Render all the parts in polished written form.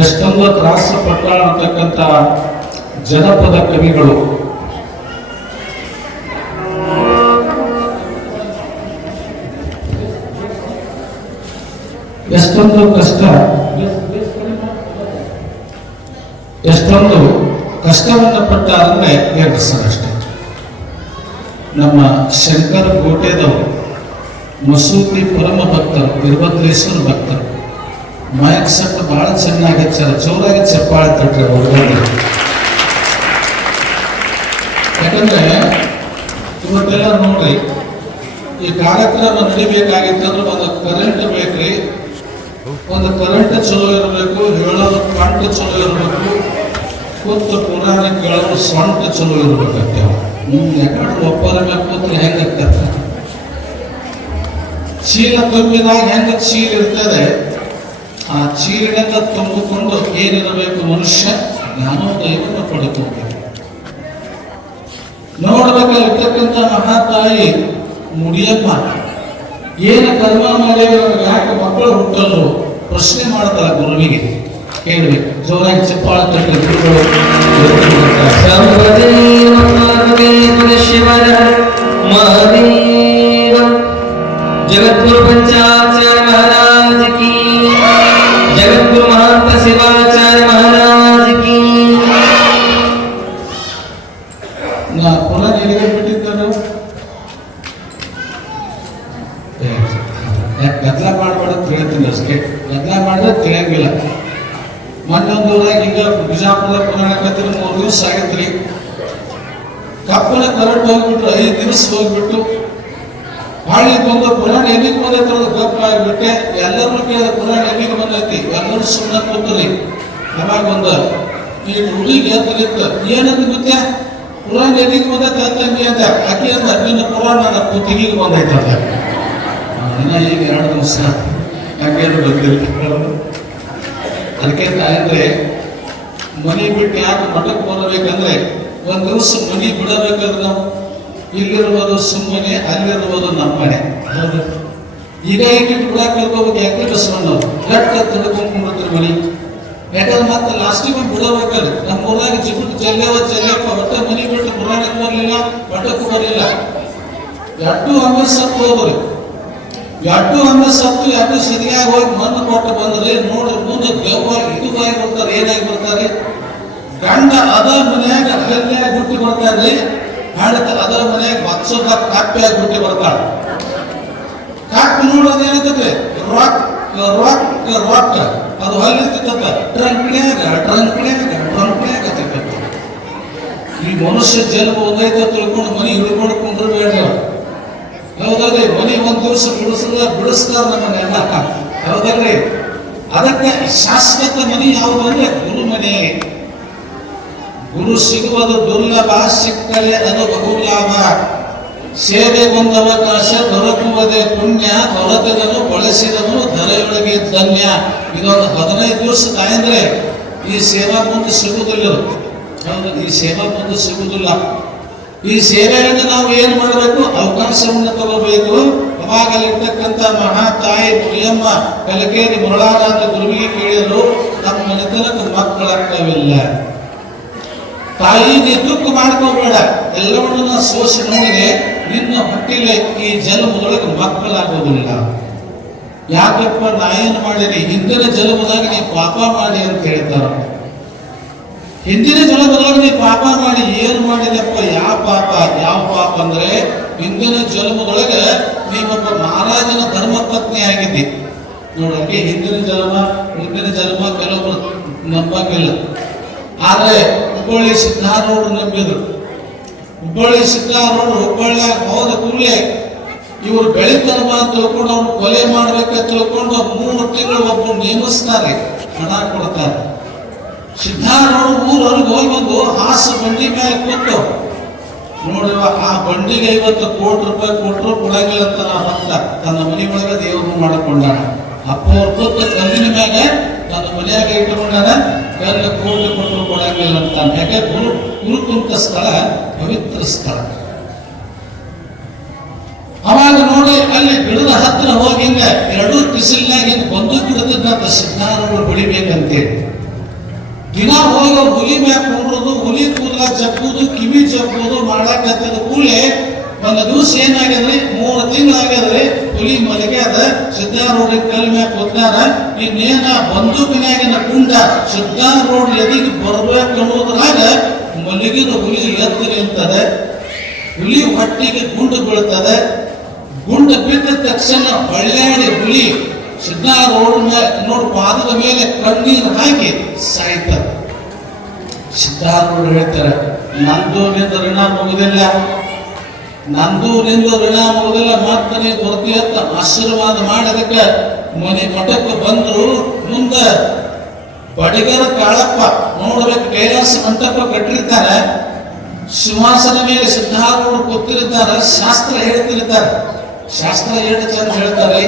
ಎಷ್ಟೊಂದು ತ್ರಾಸ ಪಟ್ಟಾಳ ಅಂತಕ್ಕಂಥ ಜನಪದ ಕವಿಗಳು ಎಷ್ಟೊಂದು ಕಷ್ಟವನ್ನು ಪಟ್ಟಾರಂದ್ರೆ ಎರಡು ಸರ್ ಅಷ್ಟೇ. ನಮ್ಮ ಶಂಕರ ಕೋಟೆದವರು ಮಸೂತಿ ಪರಮ ಭಕ್ತರು, ವೀರಭದ್ರೇಶ್ವರ ಭಕ್ತರು. ಮೈಕ್ ಸೆಟ್ ಬಹಳ ಚೆನ್ನಾಗಿ ಹಚ್ಚಾರ, ಜೋರಾಗಿ ಚಪ್ಪಾಳೆ ತಟ್ರೆ ಹೊರಗಡೆ. ಯಾಕಂದ್ರೆ ಇವತ್ತೆಲ್ಲ ನೋಡ್ರಿ, ಈ ಕಾರ್ಯಕ್ರಮ ನಡಿಬೇಕಾಗಿತ್ತಂದ್ರೆ ಒಂದು ಕರೆಂಟ್ ಬೇಕ್ರಿ, ಒಂದು ಕರೆಂಟ್ ಚಲೋ ಇರಬೇಕು, ಹೇಳೋದು ಕಂಠ ಚಲೋ ಇರಬೇಕು, ಕೂತು ಪುರಾಣ ಕೇಳೋದು ಸೊಂಟ ಚಲೋ ಇರ್ಬೇಕಂತೆ. ಯಾಕಂದ್ರೆ ಒಬ್ಬರ ಮೇಲೆ ಕೂತ್ರೆ ಹೆಂಗಾಗ್ತದೆ, ಚೀಲ ತುಂಬಿದಾಗ ಹೆಂಗ ಚೀಲ ಇರ್ತದೆ, ಆ ಚೀಲಿನಿಂದ ತುಂಬಿಕೊಂಡು ಏನಿರಬೇಕು ಮನುಷ್ಯ ಜ್ಞಾನೋದಯವನ್ನು ಪಡೆದುಕೊಂಡು ನೋಡ್ಬೇಕಾಗಿರ್ತಕ್ಕಂಥ ಮಹಾತಾಯಿ ಮುಡಿಯಮ್ಮ ಏನು ಕರ್ಮ ಮಾಡಿದ್ರೆ ಯಾಕೆ ಮಕ್ಕಳು ಹುಟ್ಟಲು ಪ್ರಶ್ನೆ ಮಾಡ್ತಾರೆ ಗುರುವಿಗೆ. ಕೇಳಬೇಕು, ಜೋರಾಗಿ ಚಪ್ಪಾಳೆ ತಟ್ಟೆ ಗುರುಗಳು. जगतगुरु पंचाचार्य महाराज की, जगतगुरु महंत शिवाचार्य महाराज की। ನಾ ಪುನಃ ಎಲ್ಲಿಗೆ ಬಿಟ್ಟಿದ್ದರು, ಗದ್ದಲ ಮಾಡಬೇಡ ತಿಳಿತೀನಿ ಅಷ್ಟೇ. ಗದ್ದಲ ಮಾಡಿದ್ರೆ ತಿಳಿಯಂಗಿಲ್ಲ. ಮೊನ್ನೊಂದು ಊರಾಗ ಈಗ ಬಿಜಾಪುರದ ಪುರಾಣ ಕತ್ತಿರ 3 ದಿವಸ ಆಗಿತ್ರಿ. ಕಪ್ಪನ ಕರೆಂಟ್ ಹೋಗ್ಬಿಟ್ರು, 5 ದಿವಸ ಹೋಗ್ಬಿಟ್ಟು ಹಳ್ಳಿ ಬಂದು ಪುರಾಣ ಎಲ್ಲಿಗೆ ಬಂದೈತೆ ಅನ್ನೋದು ಗಪ್ಪ ಆಗಿಬಿಟ್ಟೆ. ಎಲ್ಲರೂ ಕೇಳಿದ ಪುರಾಣ ಎಲ್ಲಿಗೆ ಬಂದೈತಿ, ಎಲ್ಲರೂ ಸುಮ್ಮನೆ ಕೂತ್ರಿ. ಅವಾಗ ಒಂದು ಈ ಹುಡುಗಿ ಎತ್ತಲಿತ್ತು, ಏನಂತ ಗೊತ್ತೇ, ಪುರಾಣ ಎಲ್ಲಿಗೆ ಬಂದೈತೆ ಅಂತಂಗಿ ಅಂತ. ಆಕೆ ಅಂದ, ನಿನ್ನ ಪುರಾಣ ನನ್ನ ಕುತ್ತಿಗೆಗೆ ಬಂದೈತೆ ಅಂತ. ಇನ್ನ ಈಗ 2 ದಿವಸ ಯಾಕೇನು ಬಂದಿಲ್ಲ. ಅದಕ್ಕೆ ತಾಯಂದ್ರೆ ಮನೆ ಬಿಟ್ಟು ಯಾಕೆ ಮಠಕ್ಕೆ ಬರಬೇಕಂದ್ರೆ, ಒಂದು ದಿವಸ ಮನೆ ಬಿಡಬೇಕಾದ್ರೆ ನಾವು ಇಲ್ಲಿರುವುದು ಸುಮ್ಮನೆ, ಅಲ್ಲಿರುವುದು ನಮ್ಮನೆ. ಈಗ ಹೇಗೆ ಬಿಡಾಕ್ ಕಲ್ಕೋಬೇಕು, ಯಾಕೆ ಬಸವಣ್ಣವ್ರು ಗಟ್ಟ ತಿಳ್ಕೊಂಡ್ಬಿಡ್ತಾರೆ ಮನೆ. ಯಾಕಂದ್ರೆ ಮತ್ತೆ ಲಾಸ್ಟಿಗೆ ಬಿಡಬೇಕಲ್ಲ. ನಮ್ಮ ಊರಾಗ ಜಿಬಿಟ್ಟು ಚೆಲ್ಲಪ್ಪ ಒಟ್ಟ ಮನೆ ಬಿಟ್ಟು ಪುರಾಣಕ್ಕೆ ಬರಲಿಲ್ಲ, ಮಠಕ್ಕೂ ಬರಲಿಲ್ಲ. ಎಟ್ಟು ಹಂಗೆ ಸತ್ತು ಹೋಗ್ರಿ, ಎಟ್ಟು ಹಂಗೆ ಸತ್ತು ಎಟ್ಟು ಸಿರಿಯಾಗಿ ಹೋಗಿ ಮಣ್ಣು ಕೊಟ್ಟು ಬಂದ್ರೆ ನೋಡಿ ಮುಂದೆ ದೇವ್ವಾಗಿ ಇದುವಾಗಿ ಬರ್ತಾರೆ. ಏನಾಗಿ ಬರ್ತಾರೆ, ಗಂಡ ಅದ ಮನೆಯಾಗ ಹಲ್ಲೆಯಾಗಿ ಹುಟ್ಟಿ ಬರ್ತಾರೆ, ಹಾಡುತ್ತ ಅದರ ಮನೆಯಾಗ ಮತ್ಸೊಂದ ಕಾಪ್ಯಾಗಿ ಹುಟ್ಟಿ ಬರ್ತಾಳೆ. ಕಾಪ್ಯ ನೋಡೋದು ಏನಂತಂದ್ರೆ ರಾಕ್ ರಾಕ್ ರಾಕ್ ಅದು ಹಲ್ಲಿರ್ತದ ಟ್ರಂಕ್ನ್ಯಾಗ ಈ ಮನುಷ್ಯ ಜನ್ಮ ಒಂದೈತ ತಿಳ್ಕೊಂಡು ಮನಿ ಹಿಡ್ಕೊಂಡು ಕುಂಡ್ರಬೇಡ. ಹೌದಲ್ರಿ? ಮನಿ ಒಂದ್ ದಿವಸ ಬಿಡಿಸ್ತಾರ ನಮ್ಮನ್ನೆಲ್ಲ. ಹೌದಲ್ರಿ? ಅದಕ್ಕೆ ಶಾಶ್ವತ ಮನಿ ಯಾವುದು ಅಂದ್ರೆ ಗುರು ಮನೆ. ಗುರು ಸಿಗುವುದು ದುರ್ಲಭ, ಸಿಕ್ಕಲೆ ಅದು ಬಹುಲಾಭ. ಸೇವೆ ಹೊಂದವಕಾಶ ದೊರಕುವುದೇ ಪುಣ್ಯ, ದೊರಕದನು ಬಳಸಿದವನು ಧರೆಯೊಳಗೆ ಧನ್ಯ. ಇದೊಂದು 15 ದಿವಸ ಕಾಯಂದ್ರೆ ಈ ಸೇವಾ ಮುಂದೆ ಸಿಗುವುದಿಲ್ಲ. ಹೌದು, ಈ ಸೇವಾ ಮುಂದೆ ಸಿಗುವುದಿಲ್ಲ. ಈ ಸೇವೆಯನ್ನು ನಾವು ಏನ್ ಮಾಡಬೇಕು? ಅವಕಾಶವನ್ನು ತಗೋಬೇಕು. ಅವಾಗಲಿರ್ತಕ್ಕಂಥ ಮಹಾ ತಾಯಿ ಮುಳಿಯಮ್ಮ ಕಲಕೇರಿ ಮುರಳಾರಾಧ ಗುರುವಿಗೆ ಕೇಳಿದ್ರು, ನಮ್ಮ ಮನೆತನಕ್ಕೆ ಮಕ್ಕಳಾಗ್ತಾವಿಲ್ಲ. ತಾಯಿ ನೀ ದುಃಖ ಮಾಡ್ಕೋಬೇಡ, ಎಲ್ಲವನ್ನೂ ನಾ ಸೋಸಿ ನೋಡಿದೆ, ನಿನ್ನ ಹೊಟ್ಟಿಲೆ ಈ ಜನ್ಮದೊಳಗೆ ಮಕ್ಕಳಾಗೋದಿಲ್ಲ. ಯಾಕಪ್ಪ? ನಾ ಏನು ಮಾಡೀನಿ? ಹಿಂದಿನ ಜನ್ಮದಾಗ ನೀ ಪಾಪ ಮಾಡಿ ಅಂತ ಹೇಳ್ತಾರ. ಹಿಂದಿನ ಜನ್ಮದೊಳಗೆ ನೀ ಪಾಪ ಮಾಡಿ ಏನು ಮಾಡಿದೆಪ್ಪ? ಯಾವ ಪಾಪ ಅಂದ್ರೆ ಹಿಂದಿನ ಜನ್ಮದೊಳಗೆ ನೀವೊಬ್ಬ ಮಹಾರಾಜನ ಧರ್ಮಪತ್ನಿ ಆಗಿದ್ದಿ. ನೋಡಕ್ಕೆ ಹಿಂದಿನ ಜನ್ಮ ಕೆಲವೊಬ್ರು ನಂಬಂಗಿಲ್ಲ. ಆದ್ರೆ ಹುಬ್ಬಳ್ಳಿ ಸಿದ್ಧಾರೂಢರು ನಂಬಿದ್ರು. ಹುಬ್ಬಳ್ಳಿ ಸಿದ್ಧಾರೂಢರು ಹುಬ್ಬಳ್ಳಿಯಾಗ ಹೋದ ಕೂಡಲೇ ಇವರು ಬೆಳಿತನಮ ಅಂತ ತಿಳ್ಕೊಂಡು ಅವ್ನು ಕೊಲೆ ಮಾಡ್ಬೇಕಂತ ತಿಳ್ಕೊಂಡು 3 ತಿಂಗಳು ಒಬ್ಬರು ನೇಮಿಸ್ತಾರೆ, ಹಣ ಕೊಡ್ತಾರೆ. ಸಿದ್ಧಾರೂಢರು ಊರವ್ರಿಗೆ ಹೋಗಿ ಒಂದು ಹಾಸು ಬಂಡಿ ಮೇಲೆ ಕೂತು ನೋಡಿವ ಆ ಬಂಡಿಗೆ 50 ಕೋಟಿ ರೂಪಾಯಿ ಕೊಟ್ಟರು ಕೊಡಂಗಿಲ್ಲ ಅಂತ ನಾ ಭಕ್ತ ತನ್ನ ಮನೆ ಒಳಗೆ ದೇವರು ಮಾಡಿಕೊಂಡಾನ. ಅಪ್ಪ ಅವ್ರ ಕೂತು ಕಲ್ಲಿನ ಮ್ಯಾಗ ತನ್ನ ಮನೆಯಾಗ ಇಟ್ಟುಕೊಂಡಾನ, ಕಲ್ಲು ಕೋಟಿ ಕೊಟ್ಟರು ಕೊಡಂಗಿಲ್ಲ ಅಂತ. ಯಾಕೆ? ಗುರು ಕುಂತ ಸ್ಥಳ ಪವಿತ್ರ ಸ್ಥಳ. ಅವಾಗ ನೋಡಿ ಅಲ್ಲಿ ಗಿಡದ ಹತ್ರ ಹೋಗಿ ಹಿಂಗ 2 ಬಿಸಿಲಿನಾಗ ಹಿಂಗ ಬಂದೂಕ್ ಬಿಡುತ್ತಿದ್ದಂತ ಸಿದ್ಧಾರೂಢರು ಹೊಡಿಬೇಕಂತೇಳಿ ದಿನ ಹೋಗಿ ಅವ್ರು ಹುಲಿ ಮ್ಯಾಗ ಕುಂಡ್ರದು, ಹುಲಿ ಕೂದಲ ಜಪ್ಪುದು, ಕಿವಿ ಜಪ್ಪುದು ಮಾಡಾಕತ್ತಿದ ಕೂಡಲೇ ಒಂದು ದಿವಸ ಏನಾಗ್ಯದ್ರಿ? 3 ತಿಂಗಳಾಗ್ಯದ್ರಿ. ಹುಲಿ ಮಲಗ್ಯಾದ, ಸಿದ್ಧಾರೂಢ ಕಲ್ ಮ್ಯಾಗ ಕೂತಾರ. ಇನ್ನೇನ ಬಂದೂಕಿನಾಗಿನ ಗುಂಡ ಸಿದ್ಧಾರೂಢ ಎದಿಗೆ ಬರ್ಬೇಕು ಅನ್ನೋದ್ರಾಗ ಮಲಗಿದ ಹುಲಿ ಎದ್ದು ನಿಲ್ತದೆ. ಹುಲಿ ಹೊಟ್ಟಿಗೆ ಗುಂಡು ಬೀಳ್ತದೆ. ಗುಂಡು ಬಿದ್ದ ತಕ್ಷಣ ಹೊಳ್ಳ್ಯಾಡಿ ಹುಲಿ ಸಿದ್ಧಾರೂಢ ನೋಡಿ ಪಾದದ ಮೇಲೆ ಕಣ್ಣೀರು ಹಾಕಿ ಸಾಯ್ತಾರೆ. ಸಿದ್ಧಾರೂಢ ಹೇಳ್ತಾರೆ, ನಂದು ನಿಂದ ಋಣ ಮುಗುದಿಲ್ಲ, ಮತ್ತೆ ನೀವು ಬರ್ತೀಯ ಅಂತ ಆಶೀರ್ವಾದ ಮಾಡೋದಕ್ಕೆ ಮನೆ ಮಠಕ್ಕೆ ಬಂದ್ರು. ಮುಂದೆ ಬಡಿಗರ ಕಾಳಪ್ಪ ನೋಡ್ಬೇಕು, ಕೈಲಾಸ ಮಂಟಪ ಕಟ್ಟಿರ್ತಾರೆ. ಸಿಂಹಾಸನ ಮೇಲೆ ಸಿದ್ಧಾರೂಢ ಕೂತಿರ್ತಾರೆ, ಶಾಸ್ತ್ರ ಹೇಳ್ತಿರ್ತಾರೆ. ಶಾಸ್ತ್ರ ಎಷ್ಟು ಚಂದ ಹೇಳ್ತಾರೆ,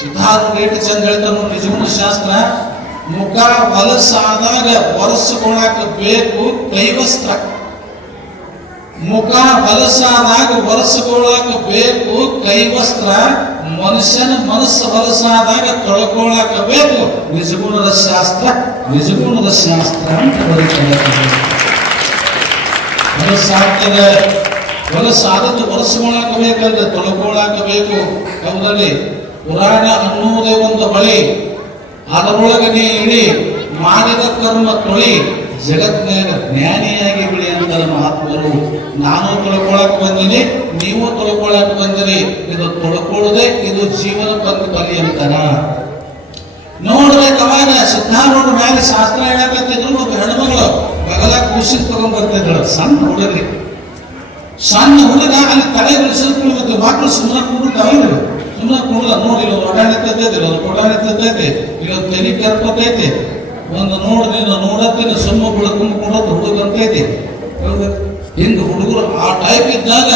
ಸಿದ್ಧಾರೂಢ ಎಷ್ಟು ಚಂದ ಹೇಳ್ತಾರೆ ನೋಡಿ. ನಿಜಗುಣ ಶಾಸ್ತ್ರ, ಮುಖ ಹೊಲಸಾದಾಗ ಒರೆಸ್ಕೊಳಕ ಬೇಕು ಕೈವಸ್ತ್ರ. ಮುಖ ಹೊಲಸಾದಾಗ ಒರೆಸ್ಕೊಳಕ ಬೇಕು ಕೈವಸ್ತ್ರ. ಮನುಷ್ಯನ ಮನಸ್ಸು ಹೊಲಸಾದಾಗ ತೊಳ್ಕೊಳಕ ಬೇಕು ನಿಜಗುಣದ ಶಾಸ್ತ್ರ ಅಂತ ಬರೀತಾರೆ. ಹೊಲಸಾಗ್ತದೆ, ಹೊಲಸಾದದ್ದು ಒರೆಸ್ಕೊಳಕ ಬೇಕಂದ್ರೆ ತೊಳ್ಕೊಳಕ ಬೇಕು. ಹೌದಲ್ಲಿ? ಪುರಾಣ ಅನ್ನುವುದೇ ಒಂದು ಹೊಳಿ, ಅದರೊಳಗೆ ನೀ ಇಳಿ, ಮಾಡಿದ ಕರ್ಮ ತೊಳಿ, ಜಗತ್ತಿನಾಗ ಜ್ಞಾನಿಯಾಗಿ ಬಿಡಿ ಅಂತಾರೆ ಮಹಾತ್ಮರು. ನಾನು ತೊಳ್ಕೊಳಕ್ ಬಂದಿನಿ, ನೀವು ತೊಳ್ಕೊಳಕ್ ಬಂದಿರಿ. ಇದು ತೊಳ್ಕೊಳ್ಳದೆ ಇದು ಜೀವನ ಬಲಿ ಅಂತಾರ. ನೋಡ್ಬೇಕು, ಅವಾಗ ಸಿದ್ಧಾರೂಢ ಮೇಲೆ ಶಾಸ್ತ್ರ ಹೇಳಕತ್ತಿದ್ರು. ಒಬ್ಬ ಹೆಣ್ಮಗಳು ಬಗಲ ಕೂಸಿನ ತಗೊಂಡ್ ಬರ್ತಿದ್ರು, ಸಣ್ಣ ಹುಡುಗ್ರಿ. ಸಣ್ಣ ಹುಡುಗ ಅಲ್ಲಿ ತಲೆ ಬಿಡಿಸಿದ್ರು. ಮಕ್ಕಳು ಸುಮ್ಮನೆ ಕೂಡ್ತಾವಿದ್ರು, ಸುಮ್ಮನೆ ಕೂಡಲ್ಲ. ನೋಡಿ, ಇಲ್ಲೊಂದು ಒಡಾಣಿತೈತೆ, ಇಲ್ಲೊಂದು ಕೊಡಾಣಿತೈತೆ, ಇಲ್ಲೊಂದು ತೆನಿ ಕೆರ್ಪತೈತೆ. ಒಂದು ನೋಡತ್ತೀನಿ ಸುಮ್ಮ ಹುಡುಕೊಂಡು ಕೊಡೋದು ಹುಡುಗಂತೈತಿ. ಹಿಂಗ ಹುಡುಗರು ಆ ಟೈಪ್ ಇದ್ದಾಗ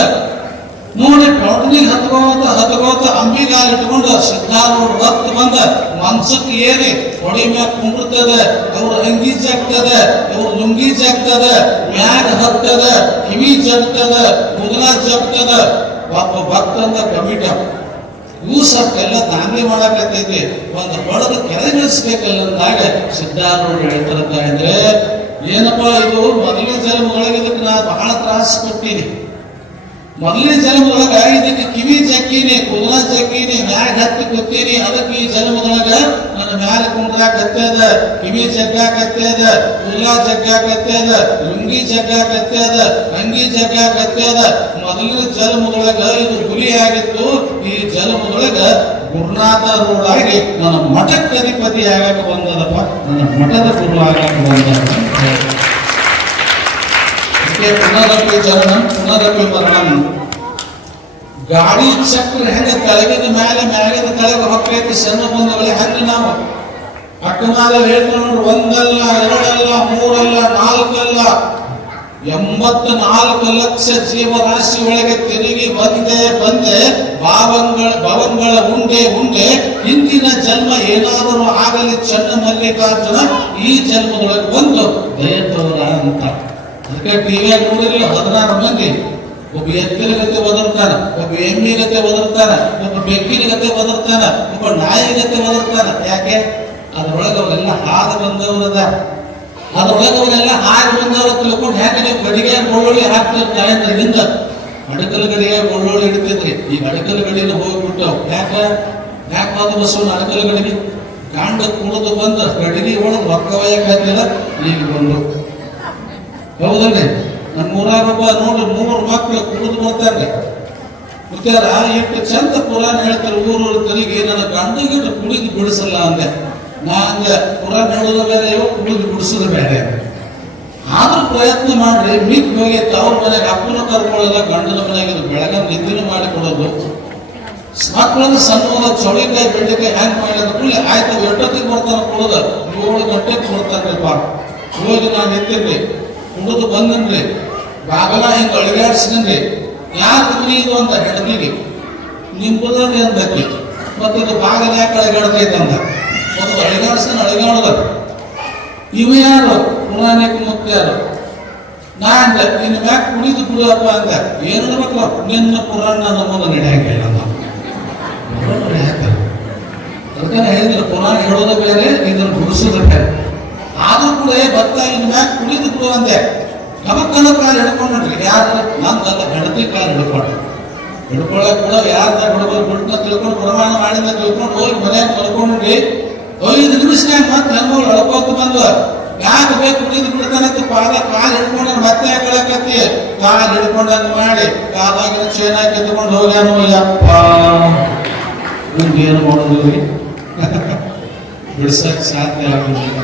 ನೋಡಿ ಟೊಟನಿಗೆ ಹತ್ಕೋತ ಅಂಬಿಗಾಲ ಇಟ್ಕೊಂಡು ಸಿದ್ಧಾರೂಢ ಹೊತ್ತು ಬಂದ ಮನ್ಸಕ್ಕೆ ಏರಿ ಹೊಡಿ ಮ್ಯಾಗ ಕುಂಡಿರ್ತದೆ. ಅವ್ರ ಅಂಗಿ ಜಾಗ್ತದೆ, ಅವ್ರ ಲುಂಗಿ ಜಾಗ್ತದೆ, ಮ್ಯಾಗ ಹತ್ತದ, ಕಿವಿ ಜಗ್ತದ, ಕೂದಲ ಜಗ್ತದ. ಒಬ್ಬ ಭಕ್ತಂದ ಕಮಿಟ ಊಸಕ್ಕೆಲ್ಲ ದಾಂಧಲೆ ಮಾಡಕತ್ತೈತಿ, ಒಂದು ಹೊಡೆದು ಕೆಳಗಿಳಿಸ್ಬೇಕಲ್ಲ ಅಂದಾಗ ಸಿದ್ಧಾರೂಢ ಹೇಳ್ತಿರ್ತಾ ಇದ್ರೆ, ಏನಪ್ಪಾ ಇದು ಮೊದಲನೇ ಜನ್ಮದೊಳಗೆ ಇದಕ್ಕೆ ನಾ ಬಹಳ ತ್ರಾಸ ಕೊಟ್ಟೀನಿ. ಮೊದಲನೇ ಜನ್ಮದೊಳಗ ಇದಕ್ಕೆ ಕಿವಿ ಜಕ್ಕೀನಿ, ಕೂದಲ ಜಕ್ಕೀನಿ, ಮ್ಯಾಗ ಹತ್ತಿ ಕೂತೀನಿ. ಅದಕ್ಕೆ ಈ ಜನ್ಮದೊಳಗ ನನ್ನ ಮ್ಯಾಲ ಕುಂಡ್ರಾಕತ್ತದ, ಕಿವಿ ಜಗ್ಗಾಕತ್ತದ, ಕೂದಲ ಜಗ್ಗಾಕತ್ತದ, ಲುಂಗಿ ಜಗ್ಗಾಕತ್ತದ, ಅಂಗಿ ಜಗ್ಗಾಕತ್ತದ. ಮೊದಲನೇ ಜನ್ಮದೊಳಗ ಇದು ಹುಲಿ ಆಗಿತ್ತು, ಈ ಜನ್ಮದೊಳಗ ಗುರುನಾಥರೂಢಾಗಿ ನನ್ನ ಮಠಕ್ಕೆ ಅಧಿಪತಿ ಆಗಕ್ಕೆ ಬಂದದಪ್ಪ, ನನ್ನ ಮಠದ ಗುರು ಆಗಕ್ಕೆ ಬಂದ. ಪುನರಪಿ ಜನನ ಪುನರಪಿ ಮರಣಂ. ಗಾಡಿ ಚಕ್ರ ಹೆಂಗ ಕೆಳಗಿದ ಮೇಲೆ ಮ್ಯಾಲಿದ ಕೆಳಗೆ ಹೊಕ್ಕೈತಿ ಸಣ್ಣ ಬಂದವಳೆ ಹಂಗೆ ನಾವು ಅಕ್ಕನಾದಲ್ಲಿ ಹೇಳ್ತಾರೆ ನೋಡ್ರಿ, ಒಂದಲ್ಲ ಎರಡಲ್ಲ ಮೂರಲ್ಲ ನಾಲ್ಕಲ್ಲ 84 ಲಕ್ಷ ಜೀವರಾಶಿ ಒಳಗೆ ತಿರುಗಿ ಬಂದೆ ಭವನ್ಗಳ ಉಂಡೆ ಹಿಂದಿನ ಜನ್ಮ ಏನಾದರೂ ಆಗಲಿ ಚನ್ನ ಮಲ್ಲಿಕಾರ್ಜುನ ಈ ಜನ್ಮದೊಳಗೆ ಬಂದು ದಯತೋರ ಅಂತ. ಅದಕ್ಕೆ ಟಿವಿಯಾಗ ನೋಡಿರಲಿಲ್ಲ 16 ಮಂದಿ, ಒಬ್ಬ ಎತ್ತಿನ ಗತೆ ಒದರ್ತಾನ, ಒಬ್ಬ ಎಮ್ಮಿ ಗತೆ ಒದರ್ತಾನ, ಒಬ್ಬ ಬೆಕ್ಕಿನ ಗತೆ ಒದರ್ತಾನ, ಒಬ್ಬ ನಾಯಿ ಗತೆ ಒದರ್ತಾನ. ಯಾಕೆ? ಅದ್ರೊಳಗೆ ಅವರೆಲ್ಲ ಹಾದು ಬಂದವರದ, ಅದ್ರೊಳಗೆ ಅವರೆಲ್ಲ ಹಾದು ಬಂದವರು ತಿಳ್ಕೊಂಡು ಯಾಕೆ ನೀವು ಗಡಿಗೆ ಬೆಳ್ಳುಳ್ಳಿ ಹಾಕ್ತಿರ್ತಾರೆ ಅಂದ್ರೆ ಹಿಂದ ಅಡಕಲ ಗಡಿಗೆ ಬೆಳ್ಳುಳ್ಳಿ ಇಡ್ತಿದ್ರಿ. ಈಗ ಅಡಕಲ ಗಡಿನ ಹೋಗ್ಬಿಟ್ಟು ಯಾಕೆ ಹೋದ ಬಸವನ ಅಡಕಲ ಗಡಿಗೆ ಕಾಂಡ ಕುಡಿದು ಬಂದ ಗಡಿಗೆ ಒಳಗೆ ಒಕ್ಕವಯಕ್ಕಾಗ್ತಿಲ್ಲ. ಈಗ ಬಂದು ಹೌದಲ್ರಿ, ನಮ್ಮ ಊರಾಗ ಒಬ್ಬ ನೋಡ್ರಿ 3 ಮಕ್ಕಳು ಕುಡಿದು ಬರ್ತಾರ್ರಿ. ಮುತ್ಯಾರ ಎಷ್ಟು ಚಂದ ಪುರಾಣ ಹೇಳ್ತಾರೆ, ಊರು ತಿರುಗಿ ನನ್ನ ಗಂಡಗಿಟ್ಟು ಕುಡಿದು ಬಿಡಿಸಲ್ಲ ಅಂದೆ. ನಾ ಅಂದೆ ಪುರಾಣ ಹೇಳೋದು ಬೇರೆ, ಕುಡಿದು ಬಿಡಿಸೋದು ಬೇರೆ. ಆದ್ರೂ ಪ್ರಯತ್ನ ಮಾಡ್ರಿ, ಮಿಕ್ ಹೋಗಿ ಅವ್ರ ಮನೆಗೆ ಅಪ್ಪನ ಕರ್ಕೊಳ್ಳೋಲ್ಲ, ಗಂಡನ ಮನೆಗೆ ಬೆಳಗ್ಗೆ ನಿದ್ದೆ ಮಾಡಿ ಕೊಡೋದು. ಮಕ್ಕಳನ್ನ ಸಣ್ಣ ಚೌಳಿಕಾಯಿ ಬೆಂಡೆಕಾಯಿ ಹ್ಯಾಂಗ್ ಮಾಡಿದ್ರೆ ಆಯ್ತು ಎಷ್ಟೊತ್ತಿಗೆ ಬರ್ತಾನ ಕೊಡೋದು, 7 ಗಂಟೆಗೆ ಕೊಡ್ತಾನ್ರಿಪ್ಪ. ಹೋಗಿ ನಾನು ನಿಂತಿರ್ರಿ, ಕುಡಿದು ಬಂದನ್ರಿ, ಬಾಗಲ ಹಿಂಗೆ ಅಳಿಗಾಡ್ಸಿದ್ರಿ. ಯಾರು ಕುಡಿಯೋದು ಅಂತ ಹೆಣ್ಣಿಗೆ ನಿಂಬುದ್ರಿ ಅಂತಕ್ಕೆ, ಮತ್ತಿದು ಬಾಗಲ ಯಾಕೆ ಅಳಿಗಾಡ್ತೈತೆ ಅಂತ ಮತ್ತು ಅಳಿಗಾಡ್ದ. ಇವು ಯಾರು ಪುರಾಣಿಕ ಮುಕ್ತಾರು. ನಾ ಅಂದ ನಿನ್ನ ಮ್ಯಾಕ್ ಕುಡಿದು ಬಿಡುವಪ್ಪ ಅಂತ. ಏನು ಅನ್ಬೇಕು, ನಿನ್ನ ಪುರಾಣ ನಮ್ಮನ್ನು ನಡೆಯಂಗಿಲ್ಲ ನಾವು. ಅದಕ್ಕೆ ಹೇಳಿದ್ರು ಪುರಾಣ ಹೇಳೋದು ಬೇರೆ, ಇದನ್ನು ಬಿಡಿಸೋದು ಬೇರೆ. ಆದ್ರೂ ಕೂಡ ಭತ್ತ ಇನ್ ಮ್ಯಾಕ್ ಕುಡಿದು ಬಿಡು ಅಂದೆ. ಕಮಕ್ಕನ ಕಾಲು ಹಿಡ್ಕೊಂಡ್ರಿ, ಯಾರು ನಂದಲ್ಲ ಹೆಂಡತಿ ಕಾಲು ಹಿಡ್ಕೊಳ್ಳಕ್ ಕೂಡ ಯಾರ್ದ ಹಿಡ್ಕೊಂಡು ಬಿಟ್ಟನ ತಿಳ್ಕೊಂಡು ಪ್ರಮಾಣ ಮಾಡಿದ ತಿಳ್ಕೊಂಡು ಹೋಗಿ ಮನ್ಯಾಗ ಮಲ್ಕೊಂಡ್ರಿ. 5 ನಿಮಿಷನಾಗ ಮತ್ತೆ ಹೆಣ್ಮಗಳು ಹಳ್ಕೋತ ಬಂದು ಯಾಕೆ ಬೇಕು ಕುಡಿದು ಬಿಡ್ತಾನಂತ ಕಾಲು ಹಿಡ್ಕೊಂಡ ಮತ್ತೆ ಕಳಕತ್ತಿ ಕಾಲು ಹಿಡ್ಕೊಂಡಂಗ ಮಾಡಿ ಕಾಲಾಗಿನ ಚೇನ ಕೆತ್ಕೊಂಡು ಹೋಗ್ಯಾನು. ಯಪ್ಪ ಏನು ಮಾಡೋದ್ರಿ, ಬಿಡ್ಸಕ್ ಸಾಧ್ಯ ಆಗುದಿಲ್ಲ.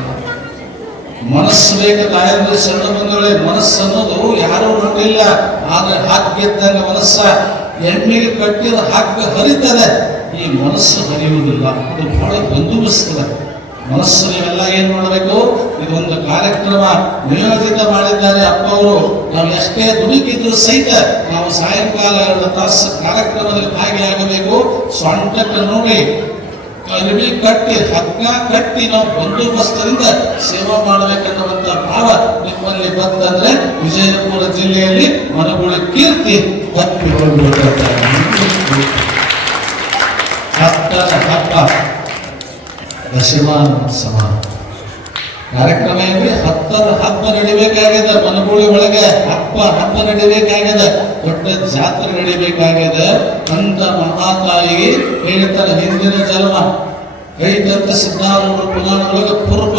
ಮನಸ್ಸು ಬೇಕು ತಾಯಂದ್ರೆ ಸಣ್ಣ ಬಂದವಳೆ. ಮನಸ್ಸು ಅನ್ನೋದು ಯಾರು ನೋಡಿಲ್ಲ, ಆದ್ರೆ ಹಾಕಿದ್ದಂಗ ಮನಸ್ಸ ಎಮ್ಮೆಗೆ ಕಟ್ಟಿದ ಹಗ್ಗ ಹರಿತದೆ, ಈ ಮನಸ್ಸು ಹರಿಯುವುದಿಲ್ಲ. ಅದು ಬಹಳ ಬಂದೋಬಸ್ತದ ಮನಸ್ಸು. ನೀವೆಲ್ಲ ಏನ್ ಮಾಡಬೇಕು, ಇದೊಂದು ಕಾರ್ಯಕ್ರಮ ನಿಯೋಜಿತ ಮಾಡಿದ್ದಾರೆ ಅಪ್ಪ ಅವರು. ನಾವು ಎಷ್ಟೇ ದುಡುಕಿದ್ರು ಸಹಿತ ನಾವು ಸಾಯಂಕಾಲ 2 ತಾಸು ಕಾರ್ಯಕ್ರಮದಲ್ಲಿ ಭಾಗಿಯಾಗಬೇಕು. ಸೊಂಟಕ್ಕೆ ನೋಡಿ ಅರಿವಿ ಕಟ್ಟಿ ಹಗ್ಗ ಕಟ್ಟಿ ನಾವು ಬಂದೋಬಸ್ತರಿಂದ ಸೇವಾ ಮಾಡಬೇಕನ್ನುವಂತ ಭಾವ ನಿಮ್ಮಲ್ಲಿ ಬಂತಂದ್ರೆ ವಿಜಯಪುರ ಜಿಲ್ಲೆಯಲ್ಲಿ ಮನಗುಳಿ ಕೀರ್ತಿ ಹತ್ತಿ ಹೋಗ್ಬಿಡುತ್ತೆ. ಹಬ್ಬ ದಶಮಾನೋತ್ಸವ ಕಾರ್ಯಕ್ರಮ ಏನ್ರಿ, 10ರ ಹಬ್ಬ ನಡಿಬೇಕಾಗ್ಯದ. ಮನಗುಳಿ ಒಳಗೆ ಹಬ್ಬ ನಡಿಬೇಕಾಗ್ಯದ, ದೊಡ್ಡ ಜಾತ್ರೆ ನಡಿಬೇಕಾಗ್ಯದ ಅಂತ ಮಹಾತಾಯಿಗೆ ಹೇಳ್ತಾರೆ. ಹಿಂದಿನ ಜನ್ಮ ಐತಂತ ಸಿದ್ಧಾರೂಢ ಪುರಾಣದೊಳಗೆ ಪೂರ್ವ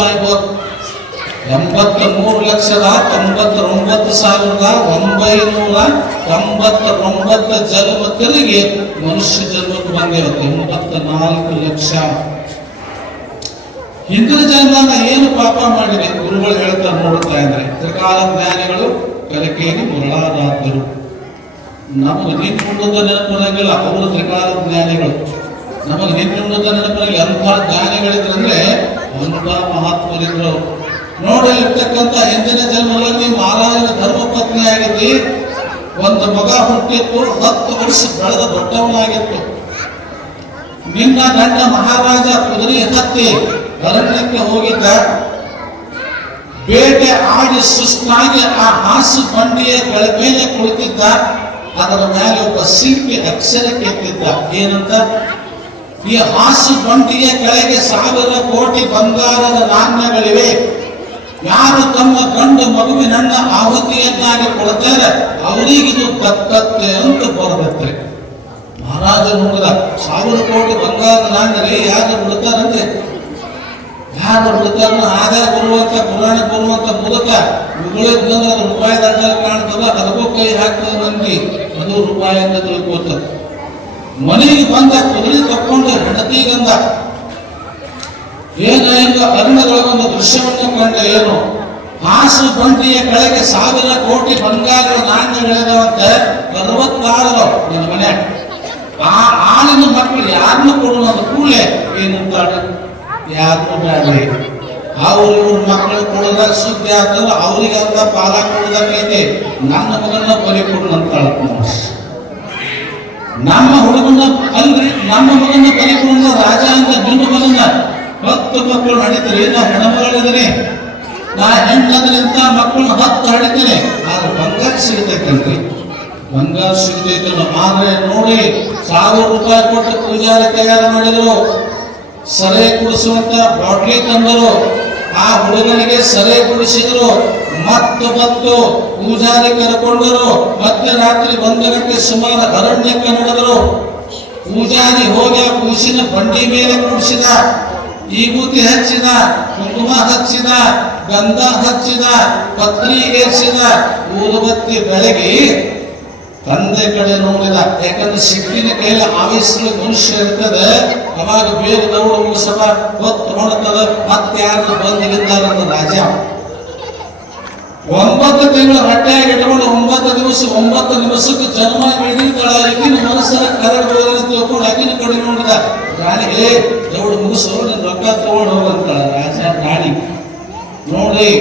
83,99,999 ಜನ್ಮ ತಿರುಗಿ ಮನುಷ್ಯ ಜನ್ಮಕ್ಕೆ ಬಂದೇವ. 84 ಲಕ್ಷ. ಹಿಂದಿನ ಜನ್ಮನ ಏನು ಪಾಪ ಮಾಡಿದೆ ಗುರುಗಳು ಹೇಳ್ತಾರೆ ನೋಡ್ತಾ ಇದ್ರೆ. ತ್ರಿಕಾಲ ಜ್ಞಾನಿಗಳು ಕಲಿಕೇರಿ ಮುರಳಾರಾಧ್ಯರು. ನಮಗೆ ನಿಂತುಂಡದ ನೆನಪಿರಂಗಿಲ್ಲ, ಅವರು ತ್ರಿಕಾಲ ಜ್ಞಾನಿಗಳು. ನಮಗೆ ನಿಂತುಂಡದ ನೆನಪಿರಂಗಿಲ್ಲ. ಅಂಥ ಜ್ಞಾನಿಗಳಿದ್ರಂದ್ರೆ ಅಂಥ ಮಹಾತ್ಮರಿದ್ರು. ನೋಡಲಿರ್ತಕ್ಕಂಥ ಹಿಂದಿನ ಜನ್ಮಗಳಲ್ಲಿ ನೀವು ಮಹಾರಾಜನ ಧರ್ಮಪತ್ನಿ ಆಗಿದ್ದಿ. ಒಂದು ಮಗ ಹುಟ್ಟಿತ್ತು, 10 ವರ್ಷ ಬೆಳೆದ ದೊಡ್ಡವನಾಗಿತ್ತು. ನಿನ್ನ ಗಂಡ ಮಹಾರಾಜ ಕುದುರೆ ಹತ್ತಿ ಅರಣ್ಯಕ್ಕೆ ಹೋಗಿದ್ದ. ಬೇಟೆ ಆಡಿ ಸುಸ್ತಾಗಿ ಆ ಹಾಸು ಬಂಡಿಯ ಮೇಲೆ ಕುಳಿತಿದ್ದ. ಅದರ ಮೇಲೆ ಒಬ್ಬ ಶಿಲ್ಪಿ ಅಕ್ಷರ ಕೆತ್ತಿದ್ದ. ಏನಂತ, ಈ ಹಾಸು ಬಂಡಿಯ ಕೆಳಗೆ 1000 ಕೋಟಿ ಬಂಗಾರದ ನಾಣ್ಯಗಳಿವೆ. ಯಾರು ತಮ್ಮ ಗಂಡು ಮಗುವಿನನ್ನ ಆಹುತಿಯನ್ನಾಗಿ ಕೊಡ್ತಾರೆ ಅವರಿಗಿದು ತಕ್ಕತ್ತೆ ಅಂತ ಬರತ್ತೆ. ಮಹಾರಾಜ ನೋಡಿದ 1000 ಕೋಟಿ ಬಂಗಾರದ ನಾಣ್ಯಗಳೇ ಯಾರು ಬಿಡ್ತಾರಂದ್ರೆ, ಯಾರು ಬಿಡ್ತಾರ ಆದಾಯ ಬರುವಂತ ಪುರಾಣ ಬರುವಂತ ಮೂಲಕ ಉಗುಳಿದ್ದಂದ್ರೆ ಅದು ರೂಪಾಯಿ ದಂಡಲ್ಲಿ ಕಾಣ್ತದ, ಅದಕ್ಕೂ ಕೈ ಹಾಕ್ತದ ಮಂದಿ, ಅದು ರೂಪಾಯಿ ಅಂತ ತಿಳ್ಕೊತ. ಮನೆಗೆ ಬಂದ ಕುದುರೆ ತಕ್ಕೊಂಡು ಅರಣ್ಯದೊಳಗೊಂದು ದೃಶ್ಯವನ್ನು ಕಂಡ ಏನು ಹಾಸು ಬಂಡಿಯ ಕೆಳಗೆ 1000 ಕೋಟಿ ಬಂಗಾರದ ನಾಣ್ಯಗಳಿದಾವಂತೆ 66 ನನ್ನ ಮನೆ. ಆ ಆಳಿನ ಮಕ್ಕಳು ಯಾರನ್ನು ಕೊಡೋಣ ಅಂತ ಕೂಡಲೇ ಏನಂತಾಳೆ, ಯಾರನ್ನು ಬೇಡ್ರಿ, ಅವ್ರ ಮಕ್ಕಳು ಕೊಡೋದಾಗ ಸುದ್ದಿ ಆಗ್ತದೆ, ಅವ್ರಿಗೆ ಅಂತ ಪಾಲ ಕೊಡೋದಕ್ಕೈತಿ, ನನ್ನ ಮಗನ ಬಲಿ ಕೊಡೋಣ ಅಂತಾಳ. ನಮ್ಮ ಹುಡುಗನ ಅಲ್ರಿ, ನಮ್ಮ ಮಗನ ಬಲಿ ಕೊಡೋಣ ರಾಜ ಅಂತ ನಿನ್ನ ಮಗನ 10 ಮಕ್ಕಳು ನಡೀತಾರೆ. ನಾ ಹೆಣ್ಮಗಳಿದ್ದೀನಿ, ನಾ ಹೆಣ್ಣದ್ರಿಂದ ಮಕ್ಕಳು 10 ಹಡಿತೀನಿ, ಆದ್ರೆ ಬಂಗಾರ ಸಿಗತೈತಲ್ರಿ, ಬಂಗಾರ ಸಿಗತೈತಲ್ಲ. ಆದ್ರೆ ನೋಡಿ 1000 ರೂಪಾಯಿ ಕೊಟ್ಟು ಪೂಜಾರಿ ತಯಾರು ಮಾಡಿದ್ರು, ಸರೆ ಕುಡಿಸುವಂತ ಬಾಟ್ಲಿ ತಂದರು, ಆ ಹುಡುಗನಿಗೆ ಸರೆ ಕುಡಿಸಿದ್ರು, ಮತ್ತು ಪೂಜಾರಿ ಕರ್ಕೊಂಡರು, ಮತ್ತೆ ರಾತ್ರಿ 1 ಗಂಟೆ ಸುಮಾರು ಅರಣ್ಯಕ್ಕೆ ನಡೆದರು. ಪೂಜಾರಿ ಹೋಗಿ ಆ ಕೂಸಿನ ಬಂಡಿ ಮೇಲೆ ಕೂಡಿಸಿದ, ಈಗೂತಿ ಹಚ್ಚಿದ, ಕುಂಕುಮ ಹಚ್ಚಿದ, ಗಂಧ ಹಚ್ಚಿದ, ಪತ್ರಿ ಏರಿಸಿದ, ಊದುಬತ್ತಿ ಬೆಳಗಿ ತಂದೆ ಕಡೆ ನೋಡಿದ. ಯಾಕಂದ್ರೆ ಸಿಟ್ಟಿನ ಕೈಯಲ್ಲಿ ಆವೇಶಗಳು ಮನುಷ್ಯ ಇರ್ತದೆ, ಅವಾಗ ಬೇಗ ದೌಡ ಮುಗಿಸಬ ಹೊತ್ತು ನೋಡ್ತದ, ಮತ್ತೆ ಯಾರು ಬಂದಿದ್ದಾರಂತ ರಾಜ 9 ತಿಂಗಳು ಹೊಟ್ಟೆಯಾಗಿ ಇಟ್ಕೊಂಡು 9 ದಿವಸ 9 ನಿಮಿಷಕ್ಕೆ ಜನ್ಮ ಹಿಡಿದಿದ್ದಾಳ. ಈಗಿನ ಮನಸ್ಸರ ಕರಡು ತಿಳ್ಕೊಂಡು ಆಕಿನ ಕಡೆ ನೋಡಿದ. ರಾಣಿಗೆ ದೌಡ ಮುಗಿಸೋ, ನಿನ್ ರೊಕ್ಕ ತಗೊಂಡು ಹೋಗಂತಾಳ ರಾಜ. ರಾಣಿ ನೋಡಿ,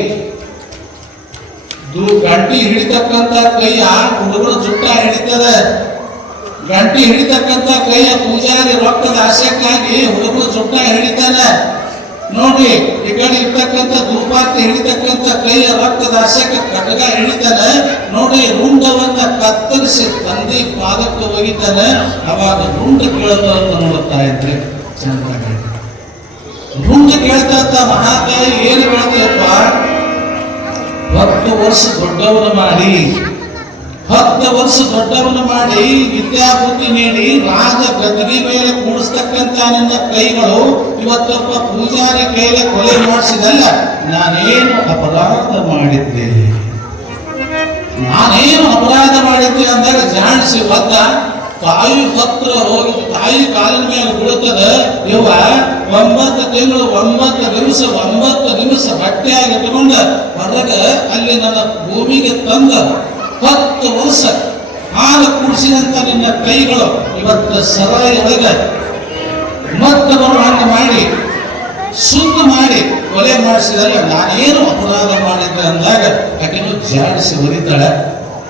ಗಂಟಿ ಹಿಡಿತಕ್ಕಂತ ಕೈಯ ಹುಡುಗನ ಜುಟ್ಟ ಹಿಡಿತದೆ, ಗಂಟಿ ಹಿಡಿತಕ್ಕಂತ ಕೈಯ ಪೂಜಾರಿ ರೊಕ್ಕದ ಆಸೆಕ್ಕಾಗಿ ಹುಡುಗನ ಜುಟ್ಟ ಹಿಡಿತಾನೆ. ನೋಡಿ, ಈ ಕಡೆ ಇರ್ತಕ್ಕಂಥ ಧೂಪಾರ್ತಿ ಹಿಡಿತಕ್ಕಂಥ ಕೈಯ ರಕ್ತದ ಆಸೆಗೆ ಕಟಗ ಹಿಡಿತಾನೆ. ನೋಡಿ, ರುಂಡವನ್ನ ಕತ್ತರಿಸಿ ತಂದೆ ಪಾದಕ್ಕೆ ಒಗಿತಾನೆ. ಅವಾಗ ರುಂಡ ಕೇಳೋದು ಅಂತ ನೋಡುತ್ತಾ ಇದ್ರೆ ಚಂದ ರುಂಡ ಕೇಳ್ತಂತ ಮಹಾತಾಯಿ ಏನು ಹೇಳ್ತೀಯಪ್ಪ, 10 ವರ್ಷ ದೊಡ್ಡವನ ಮಾಡಿ 10 ವರ್ಷ ದೊಡ್ಡವನ ಮಾಡಿ ವಿದ್ಯಾಬುದ್ಧಿ ನೀಡಿ ರಾಜ ಗದ್ದಿಗೆ ಮೇಲೆ ಕೂಡಿಸ್ತಕ್ಕಂಥ ನಿನ್ನ ಕೈಗಳು ಇವತ್ತೊಬ್ಬ ಪೂಜಾರಿ ಕೈಲೆ ಕೊಲೆ ಮಾಡಿಸಿದಲ್ಲ, ನಾನೇನು ಅಪರಾಧ ಮಾಡಿದ್ದೆ, ನಾನೇನು ಅಪರಾಧ ಮಾಡಿದ್ದೆ ಅಂದಾಗ ಜಾಣಿಸಿ ಒದ್ದ. ತಾಯಿ ಹತ್ರ ಹೋಗಿ ತಾಯಿ ಕಾಲಿನ ಮೇಲೆ ಬೀಳುತ್ತದೆ. ಇವ 9 ತಿಂಗಳು 9 ದಿವಸ 9 ದಿವಸ ಬಟ್ಟೆಯಾಗಿ ಇಟ್ಕೊಂಡ ಹೊರಗ ಅಲ್ಲಿ ನನ್ನ ಭೂಮಿಗೆ ತಂದ 10 ವರ್ಷ ಹಾಲು ಕುಡಿಸಿದಂತ ನಿನ್ನ ಕೈಗಳು ಇವತ್ತು ಸರಾಯಿಯೊಳಗ ಮತ್ತವರು ಹಂಗ ಮಾಡಿ ಸುತ್ತ ಮಾಡಿ ಕೊಲೆ ಮಾಡಿಸಿದಲ್ಲ, ನಾನೇನು ಅಪರಾಧ ಮಾಡಿದ್ದೆ ಅಂದಾಗ ಆಕೆನು ಜಾಡಿಸಿ ಹೊರಿತಾಳೆ.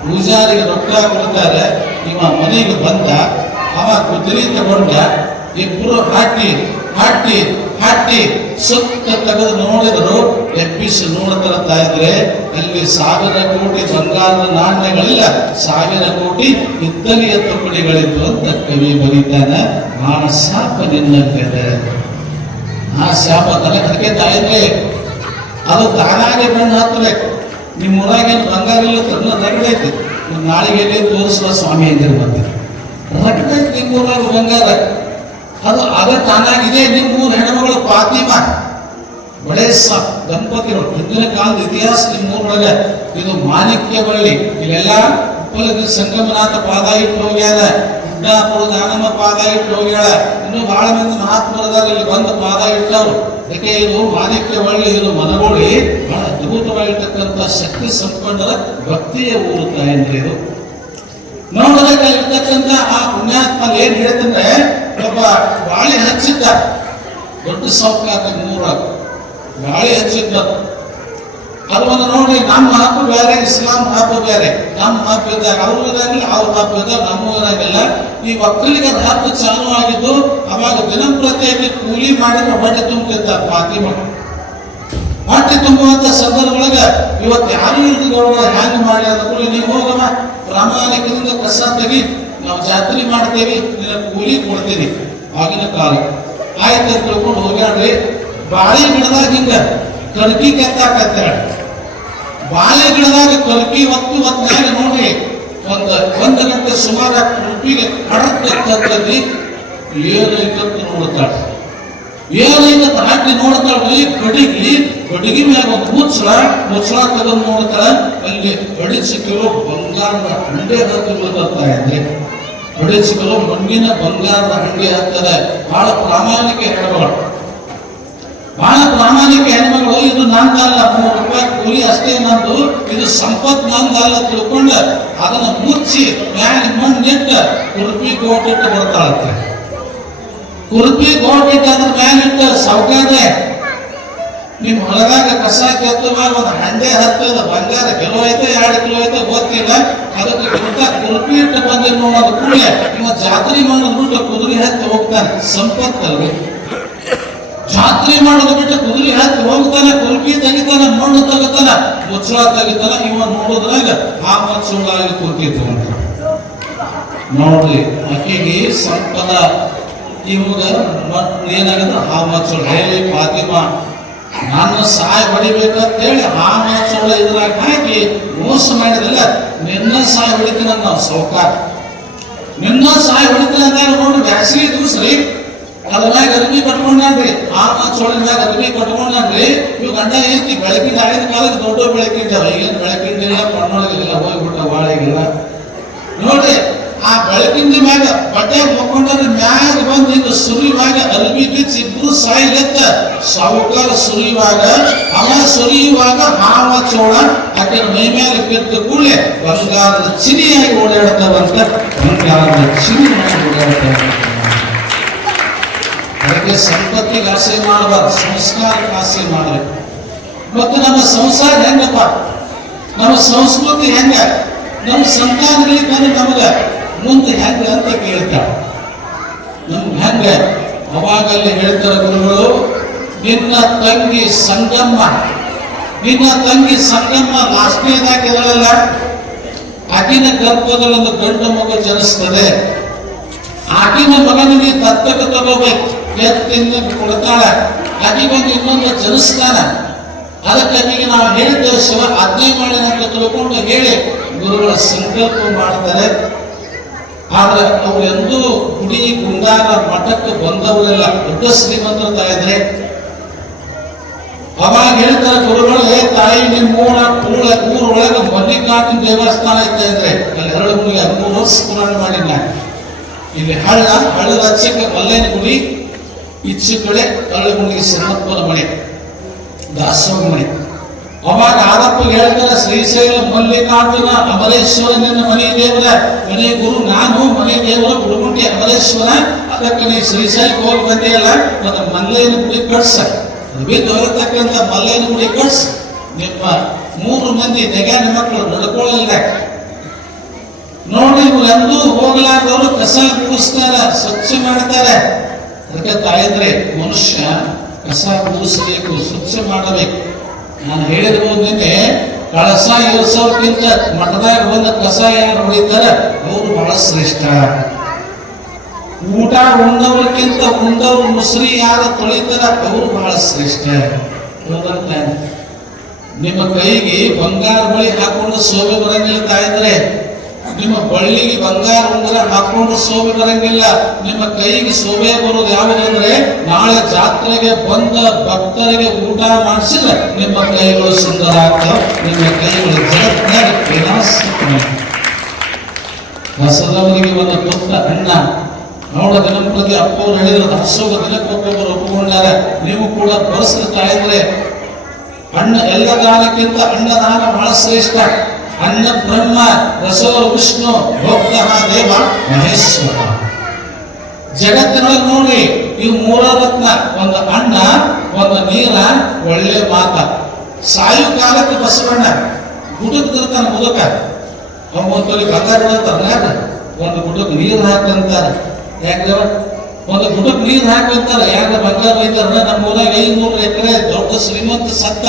ಪೂಜಾರಿಗೆ ರೊಕ್ಕ ಕೊಡ್ತಾರೆ. ಇವ ಮನೆಗೆ ಬಂದ, ಅವ ಕುದುರೆ ತಗೊಂಡ, ಇಬ್ರು ಹಾಟಿ ಸುತ್ತ ತೆಗೆದು ನೋಡಿದ್ರು. ಎಬ್ಬಿಸಿ ನೋಡ್ತಾ ಇದ್ರೆ ಅಲ್ಲಿ 1000 ಕೋಟಿ ಬಂಗಾರದ ನಾಣ್ಯಗಳಿಲ್ಲ, 1000 ಕೋಟಿ ಇದ್ದಲಿಯ ತುಕಡಿಗಳಿತ್ತು ಅಂತ ಕವಿ ಬರೀತಾನೆ. ಆ ಶಾಪ ನಿನ್ನಲ್ಲಿದೆ, ಆ ಶಾಪ ತಲೆ ಅದಕ್ಕೆ ತಾಯಿದ್ರೆ ಅದು ತಾನಾಗೆ ಬೆಣ್ಣು ಹತ್ತಬೇಕು. ನಿಮ್ಮ ಊರಾಗೇನು ಬಂಗಾರ ಇಲ್ಲ ತನ್ನ ರಗಡೈತಿ, ನಾಳಿಗೆ ತೋರಿಸುವ ಸ್ವಾಮಿ ಅಂದಿರ್ಬಂತ ರಗಡೈತಿ ನಿಮ್ಮ ಊರಾಗ ಬಂಗಾರ, ಅದು ಅದ ತಾನಾಗಿದೆ. ನಿಮ್ಮೂರು ಹೆಣ್ಮಗಳು ಫಾತಿಮಾ ಬಡೇಸ ದಂಪತಿಗಳು, ಹಿಂದಿನ ಕಾಲದ ಇತಿಹಾಸ ನಿಮ್ಮೂರೊಳಗ. ಇದು ಮಾಣಿಕ್ಯ ಬಳ್ಳಿ, ಇಲ್ಲೆಲ್ಲ ಉಪ್ಪಲಗಿ ಸಂಗಮನಾಥ ಪಾದ ಇಟ್ಟು ಹೋಗ್ಯಾರ, ಗುಡ್ಡಾಪುರ ದಾನಮ್ಮ ಪಾದ ಇಟ್ಟು ಹೋಗ್ಯಾಳ, ಇನ್ನು ಬಹಳ ಮಂದಿ ಮಹಾತ್ಮರದಾರ ಇಲ್ಲಿ ಬಂದು ಪಾದ ಇಟ್ಟವ್ರು. ಯಾಕೆ ಇದು ಮಾಣಿಕ್ಯ ಬಳ್ಳಿ, ಇದು ಮನಗೋಳಿ ಬಹಳ ಅದ್ಭುತವಾಗಿರ್ತಕ್ಕಂಥ ಶಕ್ತಿ ಸಂಪನ್ನರ ಭಕ್ತಿಯ ಊರು ತಾಯಂದ್ರೆ. ಇದು ನೋಡೋದಕ್ಕೆ ಇರ್ತಕ್ಕಂಥ ಆ ಪುಣ್ಯಾತ್ಮ ಏನ್ ಹೇಳಿದ್ರೆ, ಒಬ್ಬ ಬಾಳೆ ಹಚ್ಚಿದ್ದ, ದೊಡ್ಡ ಸೌಕಾತ ಮೂರಾಗ ಬಾಳೆ ಹಚ್ಚಿದ್ದ. ಅದನ್ನು ನೋಡಿ ನಮ್ಮ ಹಬ್ಬ ಬೇರೆ, ಇಸ್ಲಾಂ ಹಬ್ಬ ಬೇರೆ. ನಮ್ಮ ಹಬ್ಬ ಇದ್ದಾಗ ಅವ್ರು ಇರಂಗಿಲ್ಲ, ಅವ್ರ ಹಬ್ಬ ಇದ್ದಾಗ ನಮ್ಮ ಇರಂಗಿಲ್ಲ. ಈ ಒಕ್ಕಲಿಗರ ಹಬ್ಬ ಚಾಲು ಆಗಿದ್ದು ಅವಾಗ ದಿನಂಪ್ರತಿಯಾಗಿ ಕೂಲಿ ಮಾಡಿದ್ರೆ ಹೊಟ್ಟೆ ತುಂಬುತ್ತಿದ್ದ ಫಾತಿಮ. ಹೊಟ್ಟೆ ತುಂಬುವಂತ ಸಂದರ್ಭದೊಳಗ ಇವತ್ತು ಯಾರು ಇರ್ತಿದವ್ರ ಹ್ಯಾಂಗ ಮಾಡಿ ಅಂದ್ಕೊಳ್ಳಿ, ನೀವು ಹೋಗಮ್ಮ ಪ್ರಾಮಾಣಿಕದಿಂದ ಕಸ ತೆಗಿ, ನಾವು ಜಾತ್ರೆ ಮಾಡ್ತೇವಿ, ನಿನ್ನ ಕೂಲಿ ಕೊಡ್ತೀನಿ. ಆಗಿನ ಕಾಲ ಆಯ್ತು ತಿಳ್ಕೊಂಡು ಹೋಗ್ಯಾಡ್ರಿ. ಬಾಳೆ ಗಿಡದಾಗ ಹಿಂಗ ಕರ್ಕಿ ಕೆತ್ತಾಕತ್ತಾಳ. ಬಾಳೆ ಗಿಡದಾಗ ಕರ್ಕಿ ಹೊತ್ತಾಗ ನೋಡ್ರಿ, ಒಂದು ಗಂಟೆ ಸುಮಾರು ಉಪ್ಪಿಗೆ ಕಡತ್ತಲ್ಲಿ ಏನೈತಂತ ನೋಡ್ತಾಳೆ. ಏನೈತ ಹಾಕಿ ನೋಡ್ತಾಳ್ರಿ, ಕಡಿಗಿ ಮ್ಯಾಗ ಒಂದು ಮುಚ್ಚಳ ತೆಗೆದು ನೋಡ್ತಾಳ. ಅಲ್ಲಿ ಬಡಿಸಿಕಿರೋ ಬಂಗಾರದ ಹಂಡೆ ಹತ್ತಿ ಬೀಳ್ತಾ ಇದ್ರೆ, ಬಡಿಸಿಕಿರೋ ಮಣ್ಣಿನ ಬಂಗಾರದ ಹಂಡೆ ಹತ್ತದೆ. ಬಹಳ ಪ್ರಾಮಾಣಿಕ ಹೇಳಬಾರ್ದು. ಬಹಳ ಪ್ರಾಮಾಣಿಕ ಹೆಣ್ಮಗಳು, ಇದು ನಂದಲ್ಲ, 3 ರೂಪಾಯಿ ಕೂಲಿ ಅಷ್ಟೇ ನಂದು, ಇದು ಸಂಪತ್ ನಂದಲ್ಲ ತಿಳ್ಕೊಂಡು ಅದನ್ನ ಮುಚ್ಚಿ ಮ್ಯಾಲ ಮಣ್ಣಿಟ್ಟ ಕುರುಪಿ ಗೋಟಿಟ್ಟು ಬರ್ತಾಳತ್ತೆ. ಕುರುಪಿ ಗೋಟಿಟ್ಟು ಅದ್ರ ಮ್ಯಾಲಿಟ್ಟ ಸೌಕಾದ್ರೆ ನಿಮ್ ಹೊಲದಾಗ ಕಸ ಕೆತ್ತುವಾಗ ಒಂದು ಹಂಡೆ ಹತ್ತದ ಬಂಗಾರ ಕಿಲೋ ಐತೆ 2 ಕಿಲೋ ಐತೆ ಗೊತ್ತಿಲ್ಲ, ಅದಕ್ಕೆ ಕುರುಪಿ ಇಟ್ಟು ಬಂದು ನೋಡೋದು ಕೂಡಲೇ ಇವ ಜಾತ್ರೆ ಮಾಡೋದು ಬಿಟ್ಟು ಕುದುರೆ ಹತ್ತಿ ಹೋಗ್ತಾನೆ. ಸಂಪತ್ತಲ್ರಿ, ಜಾತ್ರೆ ಮಾಡೋದು ಬಿಟ್ಟು ಕುದುರೆ ಹತ್ತಿ ಹೋಗ್ತಾನೆ, ಕುರುಪಿ ತೆಗಿತಾನ, ಮಣ್ಣು ತೆಗಿತಾನ, ಮುಚ್ಚಳ ತೆಗಿತಾನ. ಇವ ನೋಡೋದ್ರಾಗ ಆ ಮುಚ್ಚಳಾಗಿ ಕುಂತಿತ್ತು ಅಂತ ನೋಡ್ರಿ. ಆಕೆಗೆ ಸಂಪದ ಇವಾಗ ಏನಾಗದ ಆ ಮುಚ್ಚಳ, ಹೇ ಫಾತಿಮಾ ನಾನು ಸಾಯ್ ಹೊಡಿಬೇಕಂತ ಹೇಳಿ ಆ ಮಾಚೋಳ ಇದ್ರಾಗ ಹಾಕಿ ಮೋಸ ಮಾಡಿದಲ್ಲ, ನಿನ್ನ ಸಾಯ್ ಹೊಡಿತೀನಿ ನಾವು ಸೌಕಾರ, ನಿನ್ನ ಸಾಯ್ ಹೊಡಿತೀನಿ ಅಂತ ನೋಡ್ರಿ. ಬ್ಯಾಸಿಗೆ ದಿವ್ಸ್ರಿ ಅದ್ರ ಮ್ಯಾಗ ಅರ್ಬಿ ಕಟ್ಕೊಂಡ್ರಿ, ಆ ಮಾಚೋಳಿನ ಮ್ಯಾಗ ಅರ್ಬಿ ಕಟ್ಕೊಂಡ್ರಿ. ಇವ್ ಗಂಡ ಐತಿ ಬೆಳಕಿನ ಆಗಿನ ಕಾಲಕ್ಕೆ ದೊಡ್ಡ ಬೆಳಕಿಂದವ, ಈಗೇನು ಬೆಳಕಿಂದಿಲ್ಲ, ಕಣ್ಣೊಳಗಿಲ್ಲ, ಹೋಗ್ಬಿಟ್ಟ ಬಾಳೆಗಿಲ್ಲ ನೋಡ್ರಿ. ಆ ಬೆಳಕಿಂದ ಮ್ಯಾಗ ಬಟ್ಟೆ ಮಕ್ಕೊಂಡ್ರೆ ಮ್ಯಾಗ ಬಂದು ಹಿಂಗ ಸುರಿಯುವಾಗ ಅರ್ಬಿ ಬಿಚ್ಚಿ ಇಬ್ರು ಸಾಯಿಲೆತ್ತ ಸಾವುಕಾರ ಸುರಿಯುವಾಗ, ಅವ ಸುರಿಯುವಾಗ ಹಾವ ಚೋಳ ಆಕೆ ಮೈ ಮೇಲೆ ಬಿದ್ದ ಕೂಡಲೇ ಬಂಗಾರದ ಚಿನಿಯಾಗಿ ಓಡಾಡ್ತಾವಂತ, ಬಂಗಾರದ ಚಿನಿ ಓಡಾಡ್ತಾವ. ಅದಕ್ಕೆ ಸಂಪತ್ತಿಗೆ ಆಸೆ ಮಾಡಬಾರ್ದು, ಸಂಸ್ಕಾರಕ್ಕೆ ಆಸೆ ಮಾಡಬೇಕು. ಮತ್ತು ನಮ್ಮ ಸಂಸಾರ ಹೆಂಗಪ್ಪ, ನಮ್ಮ ಸಂಸ್ಕೃತಿ ಹೆಂಗ, ನಮ್ಮ ಸಂತಾನಗಳಿಗೆ ನಮಗ ಮುಂದೆ ಹೆಂಗ ಅಂತ ಕೇಳ್ತಾಳ. ನಮ್ಗೆ ಹೆಂಗ ಅವಾಗಲ್ಲಿ ಹೇಳ್ತಾರ ಗುರುಗಳು, ನಿನ್ನ ತಂಗಿ ಸಂಗಮ್ಮ, ನಿನ್ನ ತಂಗಿ ಸಂಗಮ್ಮ ಲಾಸ್ಟ್ನೇದಾಗಿರಲ್ಲ, ಆಕಿನ ಗರ್ಭದಲ್ಲಿ ಒಂದು ಗಂಡು ಮಗು ಜನಿಸ್ತದೆ, ಆಕಿನ ಮಗನಿಗೆ ದತ್ತಕ ತಗೋಬೇಕು, ಎತ್ತಿಂದ ಕೊಡ್ತಾಳ, ಆಕಿಗೊಂದು ಇನ್ನೊಂದು ಜನಿಸ್ತಾನ. ಅದಕ್ಕೆ ಆಕಿಗೆ ನಾವು ಹೇಳಿದ್ದೇವೆ ಶಿವ ಆಜ್ಞೆ ಮಾಡಿ ಅಂತ ತಿಳ್ಕೊಂಡು ಹೇಳಿ ಗುರುಗಳ ಸಂಕಲ್ಪ ಮಾಡ್ತಾರೆ. ಆದ್ರೆ ಅವ್ರು ಎಂದೂ ಗುಡಿ ಗುಂಡಾರ ಮಠಕ್ಕೆ ಬಂದವರೆಲ್ಲ ದೊಡ್ಡ ಶ್ರೀಮಂತರ ತಾಯಿದ್ರೆ. ಅವಾಗ ಹೇಳ್ತಾರೆ ಗುರುಗಳು, ಹೇ ತಾಯಿ ನಿಮ್ಮ ಊರೊಳಗೆ ಮಲ್ಲಿಕಾರ್ಜುನ ದೇವಸ್ಥಾನ ಐತೆ ಅಂದ್ರೆ ಅಲ್ಲಿ 3 ವರ್ಷ ಪುರಾಣ ಮಾಡಿ ನಾನು ಇಲ್ಲಿ ಹಳ್ಳದ ಹಚ್ಚಕ್ಕೆ ಮಲ್ಲೇನ ಗುಡಿ, ಈಚೆ ಕಡೆ ಹಳ್ಳಗುಂಡಿಗೆ ಶರಣಪ್ಪನ ಮನೆ, ದಾಸೋಹ ಮನೆ. ಅವಾಗ ಆರಪ್ಪ ಹೇಳ್ತಾರೆ, ಶ್ರೀಶೈಲ ಮಲ್ಲಿಕಾರ್ಜುನ ಅಮರೇಶ್ವರ ನಿನ್ನ ಮನೆ ದೇವರ, ಮನೆ ಗುರು ನಾನು, ಮನೆ ದೇವರ ಗುರುಗುಂಟಿ ಅಮರೇಶ್ವರ. ಅದಕ್ಕೆ ನೀ ಶ್ರೀಶೈಲಕ್ಕೆ ಹೋಗಿ ಬಂದಿಯಲ್ಲ, ಮತ್ತೆ ಮಲ್ಲೇನ ಗುಡಿ ಕಟ್ಸ, ಬಿದ್ದು ಹೊರತಕ್ಕಂಥ ಮಲ್ಲೇನ ಗುಡಿ ಕಟ್ಸ. ನಿಮ್ಮ 3 ಮಂದಿ ನೆಗ್ಯಾನ ಮಕ್ಕಳು ನಡ್ಕೊಳ್ಳಿಲ್ಲ ನೋಡಿ, ಇವ್ರು ಎಂದೂ ಹೋಗ್ಲಾರ್ದವರು ಕಸ ಕೂಡಿಸ್ತಾರ, ಸ್ವಚ್ಛ ಮಾಡ್ತಾರೆ. ಅದಕ್ಕೆ ತಾಯಿದ್ರೆ ಮನುಷ್ಯ ಕಸ ಕೂಡಿಸಬೇಕು, ಸ್ವಚ್ಛ ಮಾಡಬೇಕು. ನಾನು ಹೇಳಿರ್ಬೋದು ನಿನ್ನೆ, ಕಳಸ ಏರ್ಸೋಕ್ಕಿಂತ ಮಠದಾಗ ಬಂದ ಕಸ ಯಾರು ಹೊಡಿತಾರ ಅವರು ಬಹಳ ಶ್ರೇಷ್ಠ. ಊಟ ಉಂಡವ್ರಕ್ಕಿಂತ ಉಂಡವ್ರು ಮುಸ್ರಿ ಯಾರು ತೊಳಿತಾರ ಅವರು ಬಹಳ ಶ್ರೇಷ್ಠ. ನಿಮ್ಮ ಕೈಗೆ ಬಂಗಾರ ಬಳಿ ಹಾಕೊಂಡು ಶೋಭೆ ಬರಂಗಿಲ್ಲ ತಾಯಿದ್ರೆ, ನಿಮ್ಮ ಬಳ್ಳಿಗೆ ಬಂಗಾರ ಉಂಗುರ ಹಾಕೊಂಡು ಶೋಭೆ ಬರಂಗಿಲ್ಲ. ನಿಮ್ಮ ಕೈಗೆ ಶೋಭೆ ಬರೋದು ಯಾವುದಂದ್ರೆ, ನಾಳೆ ಜಾತ್ರೆಗೆ ಬಂದ ಭಕ್ತರಿಗೆ ಊಟ ಮಾಡಿಸಿದ್ರೆ ನಿಮ್ಮ ಕೈಗಳು ಸುಂದರ ಆಗ್ತಾವ, ನಿಮ್ಮ ಕೈಗಳು ಜಗತ್ತಿನಾಗ ವಿಲಾಸ. ಹೊಸದವರಿಗೆ ಒಂದು ಕೊತ್ತ ಅಣ್ಣ ನೋಡ ದಿನಂಪ್ರತಿ ಅಪ್ಪವ್ರು ಹೇಳಿದ್ರು, ಹಸೋಗ ದಿನಕ್ಕೊಬ್ಬೊಬ್ಬರು ಒಪ್ಪಿಕೊಂಡಾರ. ನೀವು ಕೂಡ ಬಳಸ್ತಾ ಇದ್ರೆ ಅಣ್ಣ ಎಲ್ಲ ದಾನಕ್ಕಿಂತ ಅನ್ನದಾನ ಬಹಳ ಶ್ರೇಷ್ಠ. ಅನ್ನ ಬ್ರಹ್ಮ, ರಸೋ ವಿಷ್ಣು, ಭೋಕ್ತ ದೇವ ಮಹೇಶ್ವರ. ಜಗತ್ತಿನೊಳಗೆ ನೋಡಿ, ಇವು 3 ರತ್ನ, ಒಂದು ಅನ್ನ, ಒಂದು ನೀರ, ಒಳ್ಳೆ ಮಾತ. ಸಾಯು ಕಾಲಕ್ಕೆ ಬಸವಣ್ಣ ಗುಡುಕ್ತಿರ್ತಾನ ಮುದುಕ, ಅವತ್ತಲ್ಲಿ ಬಂಗಾರ ಇರ್ತಾರ, ಒಂದು ಗುಡುಕ್ ನೀರು ಹಾಕಂತಾರ. ಯಾಕೆ ಒಂದು ಗುಡುಕ್ ನೀರು ಹಾಕಂತಾರ? ಯಾಕೆ ಬಂಗಾರ ಒಯ್ತಾರ? ನಮ್ಮ ಊರಾಗ 500 ಎಕರೆ ದೊಡ್ಡ ಶ್ರೀಮಂತ ಸತ್ತ,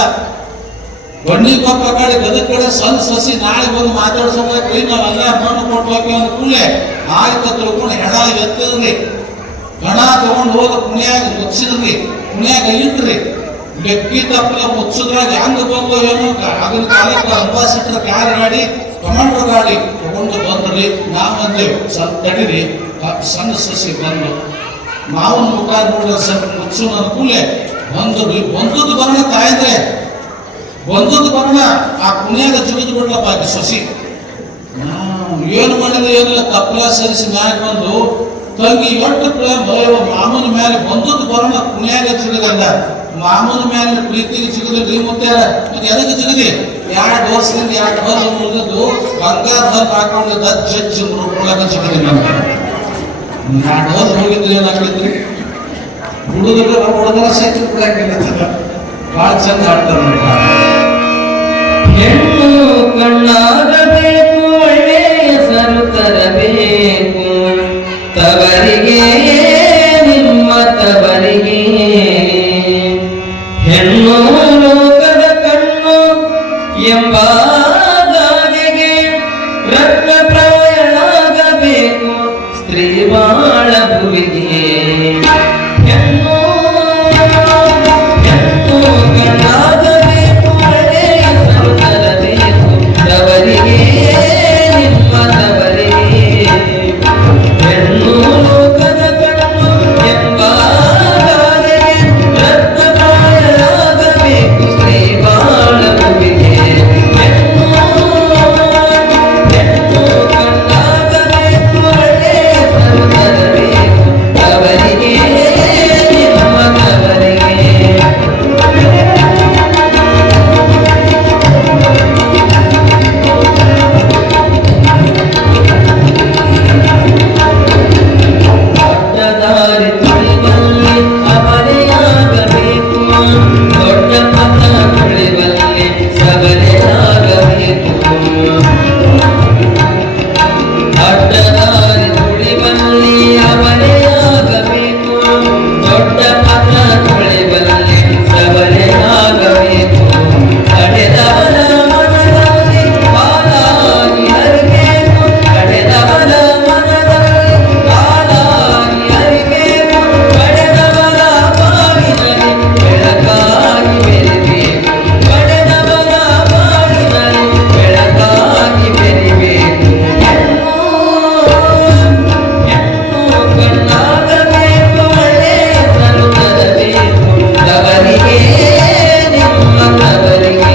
ಬಣ್ಣಿ ಪಪ್ಪ ಕಡೆ ಗದಗ ಕಡೆ ಸಣ್ಣ ಸಸಿ ನಾಳೆ ಬಂದು ಮಾತಾಡ್ಸೋಕೆ ನಾವೆಲ್ಲ ಮಣ್ಣು ಕೊಟ್ಬೇಕು ಅಂದ ಕೂಡಲೇ ಆಯ್ತು ತಿಳ್ಕೊಂಡು ಹೆಣ ಎತ್ತದ್ರಿ, ಗಣ ತಗೊಂಡು ಹೋದ ಕುಣಿಯಾಗ ಮುಚ್ಚಿದ್ರಿ, ಕುಣಿಯಾಗ ಇಟ್ರಿ. ಬೆಕ್ಕಿ ತಪ್ಪಲ ಮುಚ್ಚದ್ರಾಗ ಹೆಂಗ ಬಂದು ಏನೋ ಆಗಿನ ಕಾಲಕ್ಕೆ ಅಂಬಾಸಿಡರ್ ಕಾರ್ ಗಾಡಿ, ಕಮಾಂಡರ್ ಗಾಡಿ ತಗೊಂಡು ಬಂದ್ರಿ. ನಾವಂದೇವು ಸ್ವಲ್ಪ ತಡೀರಿ, ಸಣ್ಣ ಸಸಿ ಬಂದು ಮಾವನ ಮುಖ ನೋಡಿ ಸ್ವಲ್ಪ ಮುಚ್ಚು ನನ್ನ ಕೂಡಲೇ ಬಂದ್ರಿ. ಬಂದದ್ದು ಬರೋಣ ತಾಯಿದ್ರೆ, ಬಂದದ್ದು ಬರೋಣ ಆ ಕುಣಿಯಾಗ ಜಿಗಿದು ಬಿಡ್ಲಪ್ಪ ಆಕೆ ಸೊಸಿ. ಏನು ಮಾಡಿದ್ರೆ ಏನಿಲ್ಲ, ತಪ್ಪಲ ಸರಿಸಿ ಮ್ಯಾಗ ಬಂದು ತಂಗಿ ಒಟ್ಟು ಪ್ರೇಮ ಮಾಮನ ಮೇಲೆ ಬಂದದ್ದು ಬರೋಣ ಕುಣಿಯಾಗ ಜಿಗಿದಂಗ ಮಾಮೂಲಿ ಮೇಲೆ ಪ್ರೀತಿಗೆ ಜಿಗದ್ರಿ ಮುತ್ತಾರ ಮತ್ತೆ ಎದಕ್ಕೆ ಜಿಗದಿ 2 ವರ್ಷದಿಂದ 2 ವರ್ಷ ಮುಗಿದು ಬಂಗಾರ ಹೊತ್ತು ಹಾಕೊಂಡಿದ್ದ ಜಡ್ಜ್ ಮುರುಳಕ ಜಿಗದಿ ನಮ್ಗೆ 2 ವರ್ಷ ಹೋಗಿದ್ರಿ ಏನಾಗ್ತಿದ್ರಿ ಹುಡುಗರ ಸೈಕಲ್ ಬಿಡಾಕಿಲ್ಲ ಭಾಳ ಚಂದ ಆಡ್ತಾರೆ ಹೆಣ್ಣು ಕಣ್ಣಾಗಬೇಕು ಒಳ್ಳೆಯ ಹೆಸರು ತರಬೇಕು ತವರಿಗೆ ನಿಮ್ಮ ತವರಿಗೆ ಹೆಣ್ಣು ಲೋಕದ ಕಣ್ಣು ಎಂಬ ಗಾದೆಗೆ ರತ್ನಪ್ರಾಯಳಾಗಬೇಕು ಸ್ತ್ರೀ ಬಾಳ ಭುವಿಗೆ ಹೆಣ್ಣು ಕಣ್ಣಾಗಬೇಕು ಒಳ್ಳೆಯ ಹೆಸರು ತರಬೇಕು ತವರಿಗೆ ನಿಮ್ಮ ತವರಿಗೆ ಹೆಣ್ಣು ಲೋಕದ ಕಣ್ಣು ಎಂಬ ಗಾದೆಗೆ ರತ್ನಪ್ರಾಯಳಾಗಬೇಕು ಸ್ತ್ರೀ ಬಾಳ ಭುವಿಗೆ ಹೆಣ್ಣು ಕಣ್ಣಾಗಬೇಕು ಒಳ್ಳೆಯ ಹೆಸರು ತರಬೇಕು ತವರಿಗೆ ನಿಮ್ಮ ತವರಿಗೆ ದೊಡ್ಡದಾರಿ ತುಳಿಬಲ್ಲಿ ಅವರೆಯಾಗಬೇಕು ದೊಡ್ಡ ಪಥ ತುಳಿಬಲ್ಲಿ ಸಬಲೆಯಾಗಬೇಕು ಅಡ್ಡದಾರಿ ತುಳಿಬಲ್ಲಿ ಅವರೆಯಾಗಬೇಕು ದೊಡ್ಡ ಪಥ ತುಳಿಬಲ್ಲಿ ಸಬಲೆಯಾಗಬೇಕು ಪಡೆದವನ ಮನದಲ್ಲಿ ಪಾಲಾಗಿ ಹರಿಬೇಕು ಪಡೆದವನ ಮನದಲ್ಲಿ ಪಾಲಾಗಿ ಹರಿಬೇಕು ಪಡೆದವರ ಬಾಗಿನಲ್ಲಿ ಬೆಳಕಾಗಿ ಬೆರಿಬೇಕು ಪಡೆದವರ ಬಾಗಿನಲ್ಲಿ ಬೆಳಕಾಗಿ ಬೆರಿಬೇಕು ಹೆಣ್ಣು ಕಣ್ಣಾಗಬೇಕು ಒಳ್ಳೆಯ ಹೆಸರು ತರಬೇಕು ತವರಿಗೆ ನಿಮ್ಮ ತವರಿಗೆ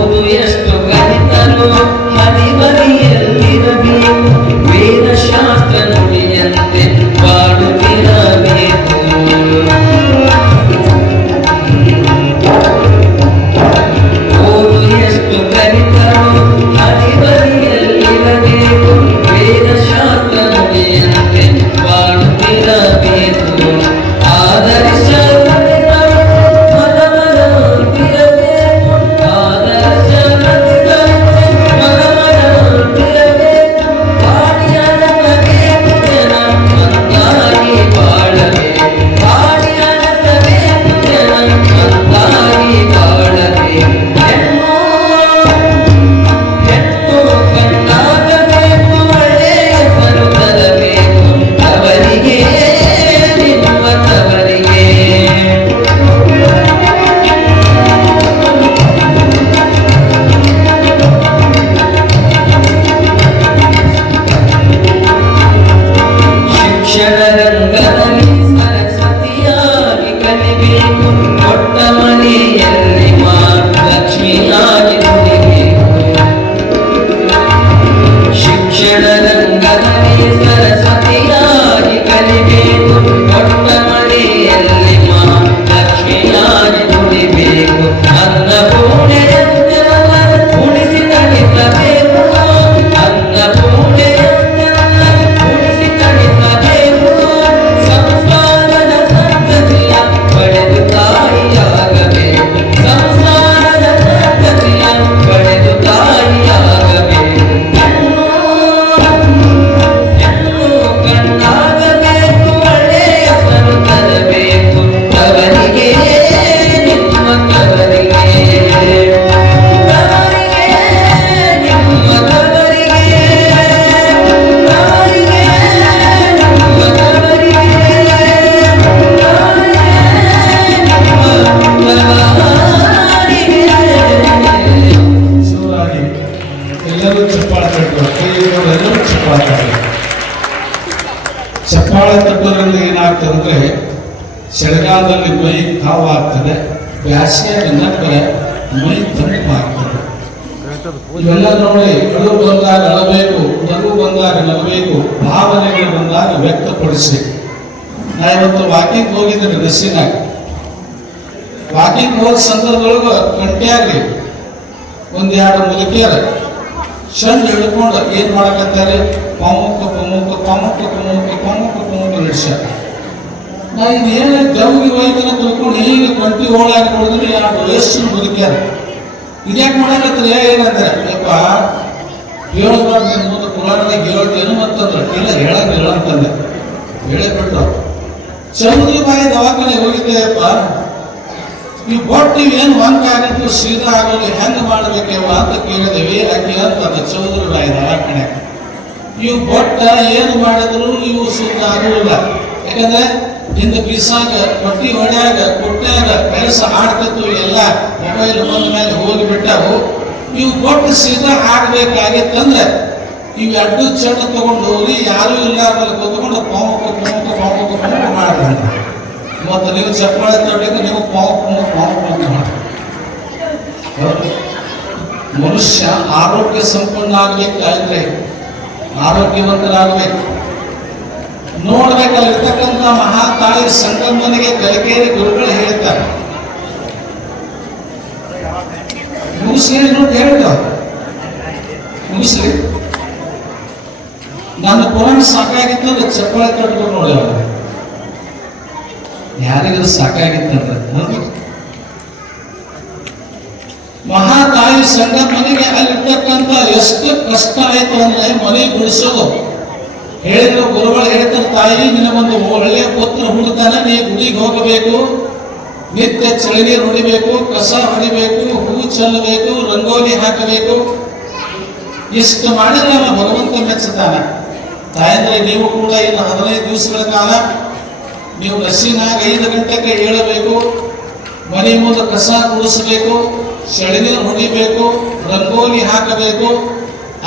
ಓದು ಎಷ್ಟು ಕಲಿತರು ಹರಿಬರಿಯಲ್ಲಿರಬೇಕು ವೇದಶಾಸ್ತ್ರ ನುಡಿಯಂತೆ ಬಾಳುತ್ತಿರಬೇಕು ಓದು ಎಷ್ಟು ಕಲಿತರು ಹರಿಬರಿಯಲ್ಲಿರಬೇಕು ವೇದಶಾಸ್ತ್ರ ನುಡಿಯಂತೆ ಬಾಳುತ್ತಿರಬೇಕು ಆದರ್ಶ ಸತಿಸರು ಮನಮನಂತಿರಬೇಕು ಆದರ್ಶ ಸತಿಸರು ಮನಮನಂತಿರಬೇಕು ಬಾಳಿಯನಸಬೇಕು ಜನ ಅಂತಾಗಿ ಬಾಳಬೇಕು ಬಾಳಿಯನಸಬೇಕು ಜನ ಅಂತಾಗಿ ಬಾಳಬೇಕು ಹೆಣ್ಣು ಕಣ್ಣಾಗಬೇಕು ಒಳ್ಳೆಯ ಹೆಸರು ತರಬೇಕು ತವರಿಗೆ ನಿಮ್ಮ ತವರಿಗೆ ಶಿಕ್ಷಣ ರಂಗದಲ್ಲಿ ಸರಸ್ವತಿಯಾಗಿ ಕಲಿಬೇಕು ಕೊಟ್ಟ ಮನೆಯಲ್ಲಿ ಲಕ್ಷ್ಮಿಯಾಗಿ ದುಡಿಬೇಕು ಶಿಕ್ಷಣ ರಂಗದಲ್ಲಿ ಸರಸ್ವತಿಯಾಗಿ ಕಲಿಬೇಕು ಕೊಟ್ಟ ಮನೆಯಲ್ಲಿ ಲಕ್ಷ್ಮಿಯಾಗಿ ದುಡಿಬೇಕು ಅನ್ನಪೂರ್ಣೆಯಂತೆಲ್ಲ ಉಳಿಸಿ ತಣಿಸಬೇಕು ಅನ್ನಪೂರ್ಣೆಯಂತೆಲ್ಲ ಉಳಿಸಿ ತಣಿಸಬೇಕು ಸಂಸಾರದ ಸಂಗತಿಯ ಪಡೆದು ತಾಯಿಯಾಗಬೇಕು ಸಂಸಾರದ ಸಂಗತಿಯ ಪಡೆದು ತಾಯಿಯಾಗಬೇಕು ಹೆಣ್ಣು ಕಣ್ಣಾಗಬೇಕು ಒಳ್ಳೆಯ ಹೆಸರು ತರಬೇಕು ತವರಿಗೆ ನಿಮ್ಮ ತವರಿಗೆ ತವರಿಗೆ ನಿಮ್ಮ ತವರಿಗೆ ತವರಿಗೆ ನಿಮ್ಮ ತವರಿಗೆ ಜೋರಾಗಿ ಎಲ್ಲರೂ ಚಪ್ಪಾಳೆ ತಟ್ಟಬೇಕು ಎಲ್ಲರೂ ಚಪ್ಪಾಳೆ ತಟ್ಟಬೇಕು ಚಪ್ಪಾಳೆ ತಟ್ಟೋದ್ರಿಂದ ಏನಾಗ್ತದೆ ಅಂದ್ರೆ ಚಳಿಗಾಲದಲ್ಲಿ ಮೈ ಕಾವಾಗ್ತದೆ, ಬ್ಯಾಸಿಗೆ ಬಂದಾಗ ಮೈ ತಂಪಾಗ್ತದೆ. ಇವೆಲ್ಲ ನೋಡಿ, ಅಳು ಬಂದಾಗ ಅಳಬೇಕು, ನಗು ಬಂದಾಗ ನಗಬೇಕು, ಭಾವನೆಗಳು ಬಂದಾಗ ವ್ಯಕ್ತಪಡಿಸಿ. ನಾ ಇವತ್ತು ವಾಕಿಂಗ್ ಹೋಗಿದ್ದೀನಿ ಬಸ್ಸಿನಾಗ. ವಾಕಿಂಗ್ ಹೋದ ಸಂದರ್ಭದೊಳಗೆ ಕಂಟ್ಯಾಗ್ರಿ ಒಂದೆರಡು ಮುದುಕಿಯರ ಚಂದ ಹಿಡ್ಕೊಂಡು ಏನ್ ಮಾಡಕತ್ತಾರೆ, ಪಮುಕ ಪಮುಕ ಪಮುಕ ಪಮುಕ ಪಮುಕ ಪಮುಕ ನಡೆಸ್ಯಾರ. ನಾ ಇದೇನು ದವ್ಗೆ ಹೋಯ್ತಾನೆ ತಿಳ್ಕೊಂಡು ಈಗ ಕಂಟಿ ಹೋಳಾಗಿ ನೋಡಿದ್ರೆ ಎರಡು ವಯಸ್ಸಿನ ಮುದುಕ್ಯಾರ. ಇದ್ಯಾಕೆ ಮಾಡಕತ್ತಾರೆ ಏನಂದ್ರೆ, ಯಪ್ಪ ಹೇಳಬಾರ್ದು ನಿನ್ನ ಮುಂದೆ ಪುರಾಣದಾಗ ಹೇಳ್ತೇನು ಮತ್ತಂದ್ರೆ, ಇಲ್ಲ ಹೇಳಂಗಿಲ್ಲ ಅಂತಂದೆ. ಹೇಳೇ ಬಿಟ್ಟು ಚೌಧರಿ ಬಾಯಿ ದವಾಖಾನೆ ಹೋಗಿದ್ದೇಯಪ್ಪ, ಈ ಬೊಟ್ಟು ಏನು ವಂಕ ಆಗಿತ್ತು ಸೀದಾ ಆಗೋದು ಹೆಂಗೆ ಮಾಡಬೇಕೇವ ಅಂತ ಕೇಳಿದೇವಿ. ಯಾಕೆ ಅಂತಂದ ಚೌಧರಿ ಬಾಯಿ ದವಾಖಾನೆ, ಇವು ಬೊಟ್ಟ ಏನು ಮಾಡಿದ್ರು ಇವು ಸುದ್ದ ಆಗುವುದಿಲ್ಲ. ಯಾಕಂದ್ರೆ ಇಂದ ಬೀಸಾಗ ಪಟ್ಟಿ ಹೊಡ್ಯಾಗ ಕೊಟ್ಟ್ಯಾಗ ಕೆಲಸ ಆಡ್ತಿತ್ತು, ಎಲ್ಲ ಮೊಬೈಲ್ ಬಂದ ಮೇಲೆ ಹೋಗಿಬಿಟ್ಟಾವು. ಇವು ಬೊಟ್ಟು ಸೀದಾ ಆಗ್ಬೇಕಾಗಿತ್ತಂದ್ರೆ ಇವು ಅಡ್ಡು ಚೆಂಡು ತಗೊಂಡು ಹೋಗಿ ಯಾರು ಇಲ್ಲ ಮೇಲೆ ಕೂತ್ಕೊಂಡು ಪಮುಕ ಪಮುಕ ಪಮುಕ ಪಮುಕ ಮಾಡ್ರಂತ. ಮತ್ತು ನೀವು ಚಪ್ಪಾಳೆ ತಗೊಳ್ಳಿಕ್ಕೆ ನೀವು ಪಾವು ಮಾಡಿ. ಮನುಷ್ಯ ಆರೋಗ್ಯ ಸಂಪನ್ನ ಆಗ್ಬೇಕಾದ್ರೆ ಆರೋಗ್ಯವಂತರಾಗಬೇಕು. ನೋಡ್ಬೇಕಲ್ಲಿರ್ತಕ್ಕಂಥ ಮಹಾತಾಯಿ ಸಂಗಮನಿಗೆ ಕಲಿಕೇರಿ ಗುರುಗಳು ಹೇಳ್ತಾರೆ. ಮುಗಿಸ್ಲಿ ನೋಡಿ ಹೇಳ್ದ ಮುಗಿಸ್ಲಿ. ನನ್ನ ಪುರಾಣ ಸಾಕಾಗಿತ್ತಂದ್ರೆ ಚಪ್ಪಾಳೆ ಕಟ್ಕೊಂಡು ನೋಡಿ ಅವ್ರು ಯಾರಿಗೂ ಸಾಕಾಗಿತ್ತಂದ್ರೆ. ಮಹಾತಾಯಿ ಸಂಘ ಮನೆಗೆ ಅಲ್ಲಿರ್ತಕ್ಕಂಥ ಎಷ್ಟು ಕಷ್ಟ ಆಯ್ತು ಅಂದ್ರೆ ಮನೆ ಗುಡಿಸೋದು. ಹೇಳಿದ್ರು ಗುರುಗಳು ಹೇಳ್ತಾರೆ, ತಾಯಿ ನಿನಗೊಂದು ಒಳ್ಳೆಯ ಪುತ್ರ ಹುಡುತಾನೆ, ನೀ ಗುಡಿಗೆ ಹೋಗಬೇಕು, ನಿತ್ಯ ಚಳಿನೀರು ಹೊಡಿಬೇಕು, ಕಸ ಹೊಡಿಬೇಕು, ಹೂ ಚೆಲ್ಲಬೇಕು, ರಂಗೋಲಿ ಹಾಕಬೇಕು. ಇಷ್ಟು ಮಾಡಿದ್ರೆ ಅವ ಭಗವಂತ ಮೆಚ್ಚುತ್ತಾನೆ. ತಾಯಂದ್ರೆ ನೀವು ಕೂಡ ಇನ್ನು 15 ದಿವಸಗಳ ಕಾಲ ನೀವು ನಸಿನಾಗ 5 ಗಂಟೆಗೆ ಏಳಬೇಕು, ಮನೆ ಮುಂದೆ ಕಸ ಗುಡಿಸಬೇಕು, ಚಳಿನೀರು ಹೊಡಿಬೇಕು, ರಂಗೋಲಿ ಹಾಕಬೇಕು.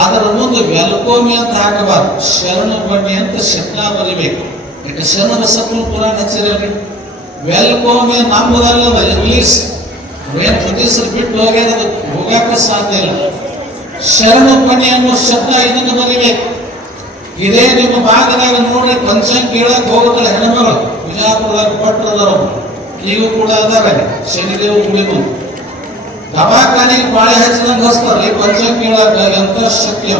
ಅದರ ಮುಂದೆ ವೆಲ್ಕೋಮಿ ಅಂತ ಹಾಕಬಾರ್ದು, ಶರಣ ಬನ್ನಿ ಅಂತ ಶಬ್ದ ಬರಿಬೇಕು. ಯಾಕೆ ಶರಣರ ಸಪ್ಪನ ಪುರಾಣ ಹಚ್ಚಿರಲ್ರಿ. ವೆಲ್ಕೋಮಿ ನಂಬುದಲ್ಲದ ಇಂಗ್ಲೀಷ್ ಏನ್ ಬ್ರಿಟಿಷರು ಬಿಟ್ಟು ಹೋಗ್ಯಾರ, ಅದು ಹೋಗಕ್ಕೆ ಸಾಧ್ಯ ಇಲ್ಲ. ಶರಣ ಬನ್ನಿ ಅನ್ನೋ ಶಬ್ದ ಇದನ್ನು ಬರಿಬೇಕು. ಇದೇ ನಿಮ್ಮ ಭಾಗದಾಗ ನೋಡ್ರಿ, ಪಂಚಾಂಗ ಕೇಳಕ್ ಹೋಗುತ್ತಲ್ಲ ಹೆಣ್ಮಗಳು, ಬಿಜಾಪುರದಾಗ ಪಟ್ಟದವರು ಈಗೂ ಕೂಡ ಅದಾರ. ಶನಿದೇವ ಗುಡಿ ಮುಂದೆ ದವಾಖಾನಿಗೆ ಬಾಳೆ ಹಚ್ಚಿದಂಗೆ ಹಚ್ತಾರ ಪಂಚಾಂಗ ಕೇಳಾಕ. ಎಂತ ಶಕ್ಯ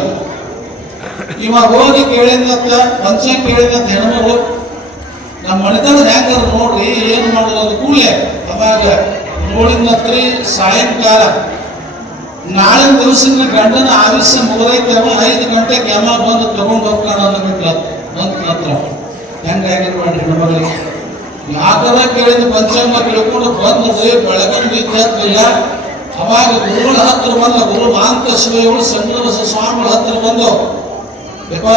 ಇವಾಗ ಹೋಗಿ ಕೇಳಿದಂತ ಪಂಚಾಂಗ ಕೇಳಿದಂತ ಹೆಣ್ಮಗಳು ನಮ್ಮ ಮನೆತನ ಹೆಂಗ ನೋಡ್ರಿ ಏನ್ ಮಾಡೋದು ಕೂಡಲೇ ಅವಾಗ ನೋಡಿದ್ರಿ ಸಾಯಂಕಾಲ ನಾಳೆ ದಿವಸದ ಗಂಡನ ಆವಿಷ್ಯ ಮುಗಿದೈತವ 5 ಗಂಟೆಗೆ ಯಮ ಬಂದು ತಗೊಂಡು ಹೋಗ್ತಾನ ಹತ್ರ ಹೆಂಗಾಗಿರ್ ಮಾಡ್ರಿ ಹೆಣ್ಮಗಳಿಗೆ. ಯಾಕದ ಕೇಳಿದ ಪಂಚಾಂಗ ಕೇಳ್ಕೊಂಡು ಬಂದ್ರೆ ಬೆಳಗಂಡು ಇದ್ದಿಲ್ಲ. ಅವಾಗ ಗುರುಗಳ ಹತ್ರ ಬಂದ ಗುರು ಮಾಂತ ಶಿವಗಳು ಸಂಗಮಸ ಸ್ವಾಮಿಗಳ ಹತ್ರ ಬಂದು, ಯಪ್ಪ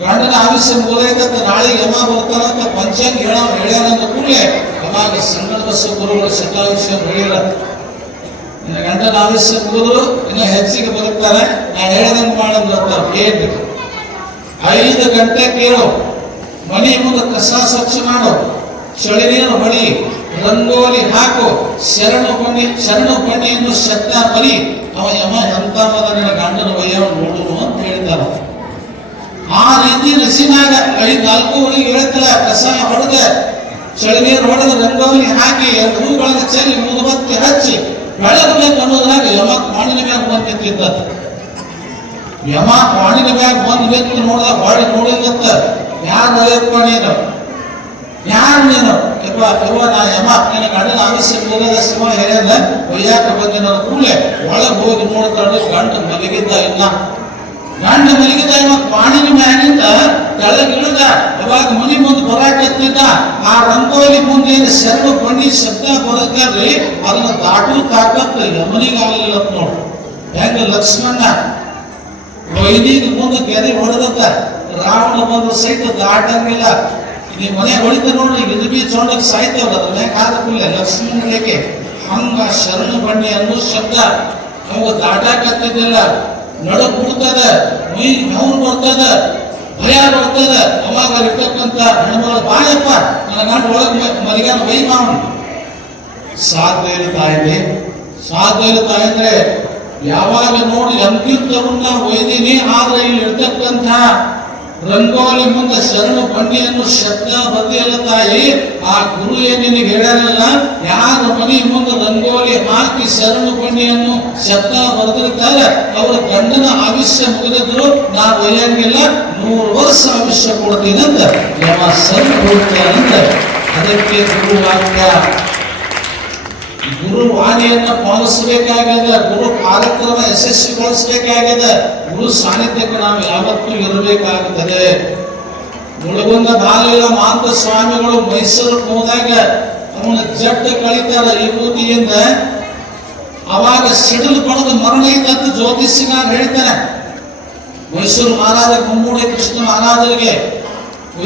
ಗಂಡನ ಆವಿಷ್ಯ ಮುಗಿದೈತಂತ ನಾಳೆ ಯಮ ಬರ್ತಾನಂತ ಪಂಚಾಂಗ ಹೇಳ್ಯಾರಂತ ಕೂಡಲೇ ಅವಾಗ ಸಂಗಮಸ ಗುರುಗಳು ಶತಾವಿಷ್ಯ ಹೇಳಿಲ್ಲ. ಗಂಡನ ಆವಿಷ್ಯ ಮುಗಿದ್ರು ಇನ್ನ ಹೆಚ್ಚಿಗೆ ಬದುಕ್ತಾರೆ, ನಾ ಹೇಳ್ದಂಗೆ ಮಾಡಂತ ಕೇಳಿ 5 ಗಂಟೆ ಕೇಳು, ಮನೆ ಮುಂದೆ ಕಸ ಸ್ವಚ್ಛ ಮಾಡು, ಚಳಿನೀರು ಹೊಡಿ, ರಂಗೋಲಿ ಹಾಕು, ಶರಣ ಬನ್ನಿಯನ್ನು ಶಬ್ದ ಬರಿ. ಅವ ಯಮ ಎಂತ ಮದ ನಿನ್ನ ಗಂಡನ ವಯ್ಯ ನೋಡುನು ಅಂತ ಹೇಳ್ತಾರ. ಆ ರೀತಿ ನಸಿನಾಗ 4 ಹೇಳ್ತಾರ, ಕಸ ಹೊಡೆದ, ಚಳಿನೀರು ಹೊಡೆದ, ರಂಗೋಲಿ ಹಾಕಿ, ಹೂಗಳನ್ನು ಚೆಲ್ಲಿ, ಮುದುಬತ್ತಿ ಹಚ್ಚಿ ಬೆಳಗಬೇಕು ಅನ್ನೋದ್ರಾಗ ಯಮ ಪಾಣಿನ ಮ್ಯಾಗ ಬಂದು ನಿಂತಿದ್ದ. ಯಮ ಪಾಣಿನ ಮ್ಯಾಗ ಬಂದು ನಿಂತು ನೋಡಿದ, ಬಾಡಿ ನೋಡಿದತ್ತ, ಯಾರು ಅಯ್ಯಪ್ಪ ನೀನು, ಯಾರು ನೀನು? ಯವ್ವ ನಾ ಯಮ, ನಿನ್ನ ಗಂಡನ ಆವಿಷ್ಯ ಮುಗಿದ ಶಿವ ಹೇಳ್ಯಾರ ಒಯ್ಯಾಕ ಬಂದಿನ ಕೂಡಲೇ ಒಳಗೆ ಹೋಗಿ ನೋಡ್ತಾಳೆ, ಗಂಡ ಮಲಗಿದ್ದ ಇಲ್ಲ. ಗಂಡ ಮಲಗಿದ್ದ ಇವ ಪಾಣಿನ ಮ್ಯಾಗಿಂದ ಕೆಳಗಿಳಿದ. ಅವಾಗ ಮನೆ ಮುಂದೆ ಬರಾಕತ್ತಿದ್ದ. ಆ ರಂಗೋಲಿ ಮುಂದೆ ಏನು ಶರಣ ಬನ್ನಿ ಶಬ್ದ ಬರಕಾದ್ರಿ ಅದನ್ನ ದಾಟು ತಾಕತ್ ಯಮನಿಗಾಗಲಿಲ್ಲ ನೋಡು. ಹೆಂಗ ಲಕ್ಷ್ಮಣ ವೈದಿಗೆ ಮುಂದೆ ಗೆರೆ ಹೊಡೆದತ್ತ, ರಾವಣ ಬಂದು ಸಹಿತ ದಾಟಂಗಿಲ್ಲ. ನೀವು ಮನೆ ಹೊಳಿತ ನೋಡ್ರಿ, ಇದು ಬಿ ಚೊಂಡಕ್ಕೆ ಸಾಯ್ತೇವ, ಅದ್ರ ಮ್ಯಾಗ ಹಾಕುಲ್ಲ ಲಕ್ಷ್ಮಣ ರೇಖೆ. ಹಂಗ ಶರಣ ಬನ್ನಿ ಅನ್ನೋ ಶಬ್ದ ಅವಾಗ ದಾಟಾಕತ್ತಿದ್ದಿಲ್ಲ. ನಡು ಬಿಡ್ತದ, ಮೈ ನೋವು ಬರ್ತದ, ಭಯ ಬರ್ತದ. ಅವಾಗ ಇರ್ತಕ್ಕಂಥ ಹೆಣ್ಮಗಳು ಬಾಯಪ್ಪ ನನ್ನ ಗಂಡ ಒಳಗೆ ಮರಿಗಾನ ವೈ ಮಾವನು ಸಾಧ್ಯ ಇಲ್ಲ ತಾಯಿದೆ. ಸಾಧ್ಯ ಇಲ್ಲ ತಾಯಿದ್ರೆ ಯಾವಾಗ ನೋಡಿ ಎಂತಿದ್ದವನ್ನ ಒಯ್ದೀನಿ, ಆದ್ರೆ ಇಲ್ಲಿ ಇರ್ತಕ್ಕಂಥ ರಂಗೋಲಿ ಮುಂದೆ ಶರಣು ಬಂಡಿಯನ್ನು ಶಬ್ದ ಬದಿಯಲ್ಲ ತಾಯಿ. ಆ ಗುರು ನಿನಗೆ ಹೇಳಲ್ಲ, ಯಾರ ಮನೆ ಮುಂದೆ ರಂಗೋಲಿ ಹಾಕಿ ಶರಣು ಬಂಡಿಯನ್ನು ಶಬ್ದ ಬರೆದಿರ್ತಾರೆ ಅವರ ಗಂಡನ ಆಯುಷ್ಯ ಮುಗಿದಿದ್ರು ನಾ ಒಯ್ಯಂಗಿಲ್ಲ, 100 ವರ್ಷ ಆಯುಷ್ಯ ಕೊಡ್ತೀನಿ ಅಂತ ಯಾವ ಸರ್ ಕೊಡ್ತಾರಂತ. ಅದಕ್ಕೆ ಗುರುವಾಕ್ಯ, ಗುರು ವಾಣಿಯನ್ನ ಪಾಲಿಸಬೇಕಾಗಿದೆ, ಗುರು ಕಾರ್ಯಕ್ರಮ ಯಶಸ್ವಿಗೊಳಿಸಬೇಕಾಗಿದೆ, ಗುರು ಸಾನ್ನಿಧ್ಯಕ್ಕೆ ನಾವು ಯಾವತ್ತೂ ಇರಬೇಕಾಗುತ್ತದೆ. ಮುಳುಗುಂದ ಬಾಲಿಲ್ಲ ಮಾಂತ ಸ್ವಾಮಿಗಳು ಮೈಸೂರಿಗೆ ಹೋದಾಗ ಅವನ ಜಡ್ಡ ಕಳಿತಾರ ವಿಭೂತಿಯಿಂದ. ಅವಾಗ ಸಿಡಿಲು ಪಡೆದು ಮರಣ ಇದ್ದಂತ ಜ್ಯೋತಿಷಿಗಾರ ಹೇಳ್ತಾನೆ ಮೈಸೂರು ಮಹಾರಾಜ ಗುಮ್ಮೂಡಿ ಕೃಷ್ಣ ಮಹಾರಾಜರಿಗೆ,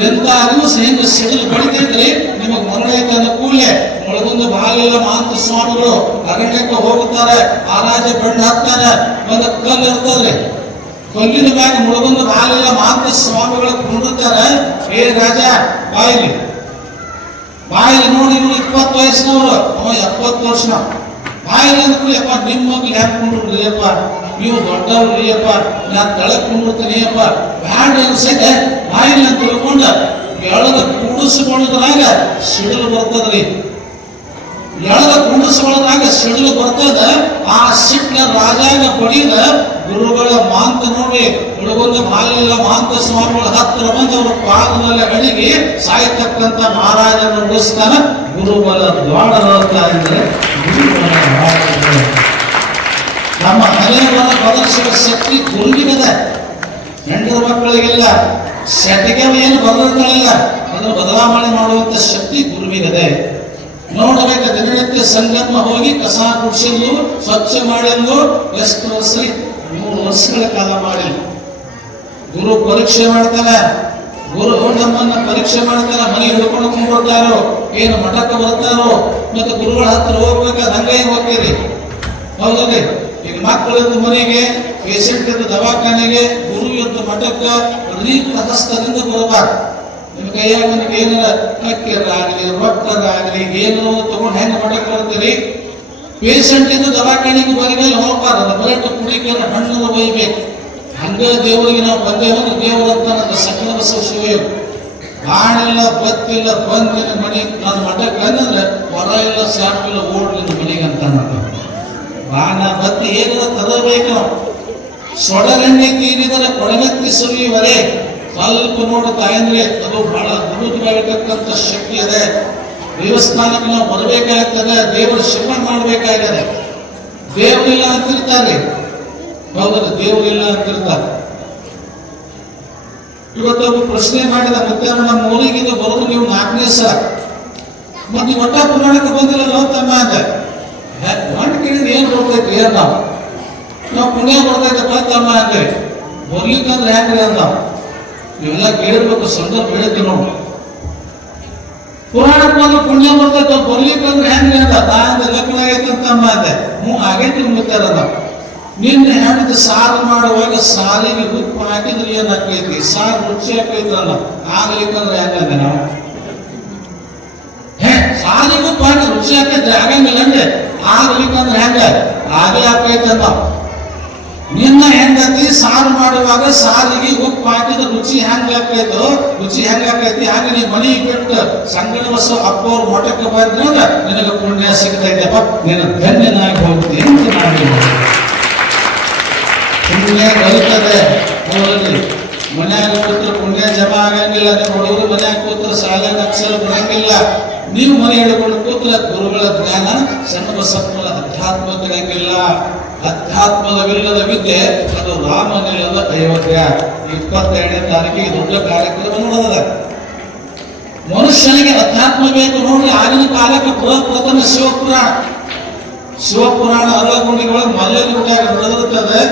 ಎಂತ ದಿವಸ ಹೆಂಗ ಸಿಡಿಲು ಬಡಿತಿದ್ರಿ ನಿಮಗೆ ಮರಣ ಐತೆ ಅಂದ ಕೂಡಲೇ ಮುಳುಗುಂದ ಬಾಲಿಲ್ಲ ಮಾಂತ ಸ್ವಾಮಿಗಳು ಅರಣ್ಯಕ್ಕೆ ಹೋಗುತ್ತಾರೆ. ಆ ರಾಜ ಬೆಣ್ಣ ಹಾಕ್ತಾನೆ, ಒಂದು ಕಲ್ಲು ಇರ್ತದ್ರಿ, ಕಲ್ಲಿನ ಮ್ಯಾಗ ಮುಳುಗುಂದ ಬಾಲಿಲ್ಲ ಮಾಂತ ಸ್ವಾಮಿಗಳು ಕುಂಡಿರ್ತಾರೆ. ಏ ರಾಜ ಬಾಯಿಲಿ ಬಾಯಿಲಿ ನೋಡಿ, ಇವ್ರು 20 ವಯಸ್ಸಿನವರು, ಅವ 70 ವರ್ಷ. ಬಾಯಿಲಿ ಅಂದ್ರೂ ಯಪ್ಪ ನಿಮ್ಮ ಮಕ್ಳು ಯಾಕೆ ಕುಂಡ್ರಿ ಅಪ್ಪ, ನೀವು ದೊಡ್ಡವ್ರಿ ಅಪ್ಪ, ನಾನು ತಳಕ್ ಕುಂಡಿರ್ತೀನಿ ಅಪ್ಪ, ಬ್ಯಾಡ ಅನ್ಸಕ್ಕೆ ಬಾಯಿಲಿ ಅಂತ ತಿಳ್ಕೊಂಡ ಎಳದ ಕೂಡಿಸ್ಕೊಳ್ಳೋದ್ರಾಗ ಸಿಡಿಲು ಬರ್ತದ್ರಿ. ಎಳದ ಕೂಡಿಸ್ಕೊಳ್ಳೋದ್ರಾಗ ಸಿಡಿಲು ಬರ್ತದ. ಆ ಸಿಟ್ಟ ರಾಜಾಗ ಬಡಿದ ಗುರುಗಳ ಮಾಂತ ನೋಡಿ ಹುಡುಗಂದ ಬಾಲಿಲ್ಲ ಮಾಂತ ಸ್ವಾಮಿಗಳ ಹತ್ತಿರ ಬಂದು ಅವ್ರ ಪಾದದಲ್ಲಿ ಅಡಿಗೆ ಸಾಯ್ತಕ್ಕಂಥ ಮಹಾರಾಜನ ಉಳಿಸ್ತಾನ. ಗುರುಬಲ ದ್ವಾಡರತ್ತ ಅಂದ್ರೆ ಗುರುಬಲ ನಮ್ಮ ಹಲೆಯನ್ನು ಬದಲಿಸುವ ಶಕ್ತಿ ಗುರುವಿಗದ. ಹೆಂಡರ ಮಕ್ಕಳಿಗೆಲ್ಲ ಶಟಿಗೆ ಏನು ಬದಲಿಲ್ಲ, ಅದನ್ನು ಬದಲಾವಣೆ ಮಾಡುವಂತ ಶಕ್ತಿ ಗುರುವಿಗದೆ. ನೋಡಬೇಕು, ದಿನನಿತ್ಯ ಸಂಗಮ ಹೋಗಿ ಕಸ ಗುಡಿಸಲು ಸ್ವಚ್ಛ ಮಾಡಲು ಎಷ್ಟು ವರ್ಷ? 3 ವರ್ಷಗಳ ಕಾಲ ಮಾಡಿ ಗುರು ಪರೀಕ್ಷೆ ಮಾಡ್ತಾನೆ. ಗುರು ನಮ್ಮನ್ನ ಪರೀಕ್ಷೆ ಮಾಡ್ತಾರ. ಮನೆ ಹಿಡ್ಕೊಂಡು ಕುಂಡ್ಬಿಡ್ತಾರೋ, ಏನು ಮಠಕ್ಕೆ ಬರ್ತಾರೋ, ಮತ್ತೆ ಗುರುಗಳ ಹತ್ರ ಹೋಗ್ಬೇಕಾದ್ರೆ ಹಂಗೆ ಹೋಗ್ತೀರಿ, ಹೌದಲ್ರಿ? ಈಗ ಮಕ್ಕಳಿದ್ದು ಮನೆಗೆ, ಪೇಷಂಟ್ ಇದ್ದು ದವಾಖಾನೆಗೆ, ಗುರು ಇದ್ದು ಮಠಕ್ಕೆ ರೀತ ಹಸ್ತದಿಂದ ಬರಬಾರ್ದು. ನಿಮ್ಮ ಕೈಯಾಗ ನಿಮಗೆ ಏನಾರ ಅಕ್ಕಿಯರಾಗಲಿ ರೊಕ್ಕರಾಗಲಿ ಏನೋ ತಗೊಂಡು ಹೆಂಗೆ ಮಠಕ್ಕೆ ಬರ್ತೀರಿ? ಪೇಷಂಟ್ ಇದ್ದು ದವಾಖಾನೆಗೆ ಬರಿಗಲ್ಲಿ ಹೋಗ್ಬಾರ್ದು, ಬರಟ್ಟು ಕುಡಿಕೆ ಹಣ್ಣು ಒಯ್ಬೇಕು. ಹಂಗ ದೇವರಿಗೆ ನಾವು ಬಂದೇವಂದ್ರೆ ದೇವರಂತ ನನ್ನ ಸಕಲ ಬಸವ ಶಿವಯೋಗ ಬಾಣಿಲ್ಲ ಬತ್ತಿಲ್ಲ ಬಂದಿನ ಮನೆ ನನ್ನ ಮಠಕ್ಕೆ ಅಂದ್ರೆ ಹೊರ ಇಲ್ಲ ಶಾಪಿಲ್ಲ ಓಡ್ಲಿನ ಮನೆಗೆ ಅಂತ ಬಾಣ ಬತ್ತಿ ಏನಾರ ತರಬೇಕು. ಸೊಡಗಣ್ಣೆ ತೀರಿದರೆ ಕೊಡಗತ್ತಿ ಸುರಿಯುವರೆ ಸ್ವಲ್ಪ ನೋಡು ತಾಯಂದ್ರೆ ಅದು ಬಹಳ ಅದ್ಭುತವಾಗಿರ್ತಕ್ಕಂಥ ಶಕ್ತಿ ಇದೆ. ದೇವಸ್ಥಾನಕ್ಕೆ ನಾವು ಬರಬೇಕಾಗ್ತದೆ, ದೇವರ ಶಿವ ಮಾಡಬೇಕಾಗಿದೆ. ದೇವರಿಲ್ಲ ಅಂತಿರ್ತಾರೆ, ಹೌದಲ್ಲ? ದೇವರಿಲ್ಲ ಅಂತಿರ್ತಾರೆ. ಇವತ್ತೊಬ್ಬ ಪ್ರಶ್ನೆ ಮಾಡಿದ, ಮತ್ತೆ ನಮ್ಮ ಊರಿಗೆ ಬರೋದು ನೀವು 4ನೇ ಸಲ, ಮತ್ತೆ ಒಟ್ಟ ಪುರಾಣಕ್ಕೆ ಬಂದಿಲ್ಲ ತಮ್ಮ ಅಂತ. ಗಂಟು ಕೇಳಿದ್ರೆ ಏನ್ ಬರ್ತೈತಿ? ಏನ್ ನಾವು ಪುಣ್ಯ ಬರ್ತೈತಪ್ಪ ತಮ್ಮ ಅಂದ್ರೆ ಬರ್ಲಿಕ್ಕಂದ್ರೆ ಹೆಂಗ್ರಿ ಅಂದ. ಇವೆಲ್ಲ ಕೇಳಿರ್ಬೇಕು, ಸಂದರ್ಭ ಹೇಳಿದ್ವಿ ನಾವು. ಪುರಾಣಕ್ಕೆ ಬಂದು ಪುಣ್ಯ ಬರ್ತೈತೆ ಬರ್ಲಿಕ್ಕಂದ್ರೆ ಹೆಂಗ್ರಿ ಅಂದ. ತಾಂದ ಲಗ್ನ ಆಗೈತಂತಮ್ಮ ಅಂದೆ. ಆಗೈತಿ ಮುತ್ತಾರ ನಾವು. ನಿನ್ನೆ ಹೆಣ್ಣಿದ ಸಾರು ಮಾಡುವಾಗ ಸಾರಿಗೆ ಉಪ್ಪು ಹಾಕಿದ್ರೆ ಏನಾಕೈತಿ? ಸಾರು ರುಚಿ ಹಾಕೈತ್ರಲ್ಲ, ಆಗ್ಲಿಕ್ಕಂದ್ರೆ ಹೆಂಗಂದೆ ನಾವು? ಸಾರಿಗೆ ಉಪ್ಪು ಹಾಕಿ ರುಚಿ ಹಾಕೈತ್ರಿ ಆಗಂಗಿಲ್ಲ ಅಂದ್ರೆ ಆಗ್ಲಿಕ್ಕಂದ್ರೆ ಹೆಂಗ? ಹಾಗೆ ಹಾಕೈತಂದ. ನಿನ್ನ ಹೆಂಗತಿ ಸಾರು ಮಾಡುವಾಗ ಸಾರಿಗೆ ಉಪ್ಪು ಹಾಕಿದ ರುಚಿ ಹೆಂಗಾಕೈತೋ, ರುಚಿ ಹೆಂಗಾಕೈತಿ ಹಾಗೆ ನೀ ಮನಿ ಬಿಟ್ಟು ಸಂಗಣ ಬಸವ ಅಪ್ಪವ್ರ ಮಠಕ್ಕೆ ಬಂದ್ರೆ ನಿನಗೆ ಪುಣ್ಯ ಸಿಗ್ತೈತೆಪ್ಪ, ನೀನು ಧನ್ಯನಾಗಿ ಹೋಗ್ತೀನಿ ಅಂತ ನಾನು ಪುಣ್ಯ ಕಲಿತದೆ. ಅವರಲ್ಲಿ ಮನ್ಯಾಗ ಕೂತ್ರೆ ಪುಣ್ಯ ಜಮಾ ಆಗಂಗಿಲ್ಲ. ನೀವು ಹುಡುಗರು ಮನ್ಯಾಗ ಕೂತ್ರೆ ಶಾಲೆಗೆ ಅಕ್ಷರ ಬರಂಗಿಲ್ಲ. ನೀವು ಮನೆ ಹಿಡ್ಕೊಂಡು ಕೂತ್ರೆ ಗುರುಗಳ ಜ್ಞಾನ ಸಣ್ಣ ಬಸಪ್ಪನ ಅಧ್ಯಾತ್ಮ ಬರಂಗಿಲ್ಲ. ಅಧ್ಯಾತ್ಮದವಿಲ್ಲದ ವಿದ್ಯೆ ಅದು ರಾಮನಿಲ್ಲದ ಅಯೋಧ್ಯ. 22ನೇ ತಾರೀಕಿಗೆ ದೊಡ್ಡ ಕಾರ್ಯಕ್ರಮ ನೋಡೋದ. ಮನುಷ್ಯನಿಗೆ ಅಧ್ಯಾತ್ಮ ಬೇಕು ನೋಡ್ರಿ. ಆಗಿನ ಕಾಲಕ್ಕೆ ಪ್ರಥಮ ಶಿವಪುರಾಣ ಅರಗುಂಡಿಗಳು ಮಲ್ಲೇರಿ ಗುಡಿಯಾಗ ನಡೆದಿರ್ತದೆ.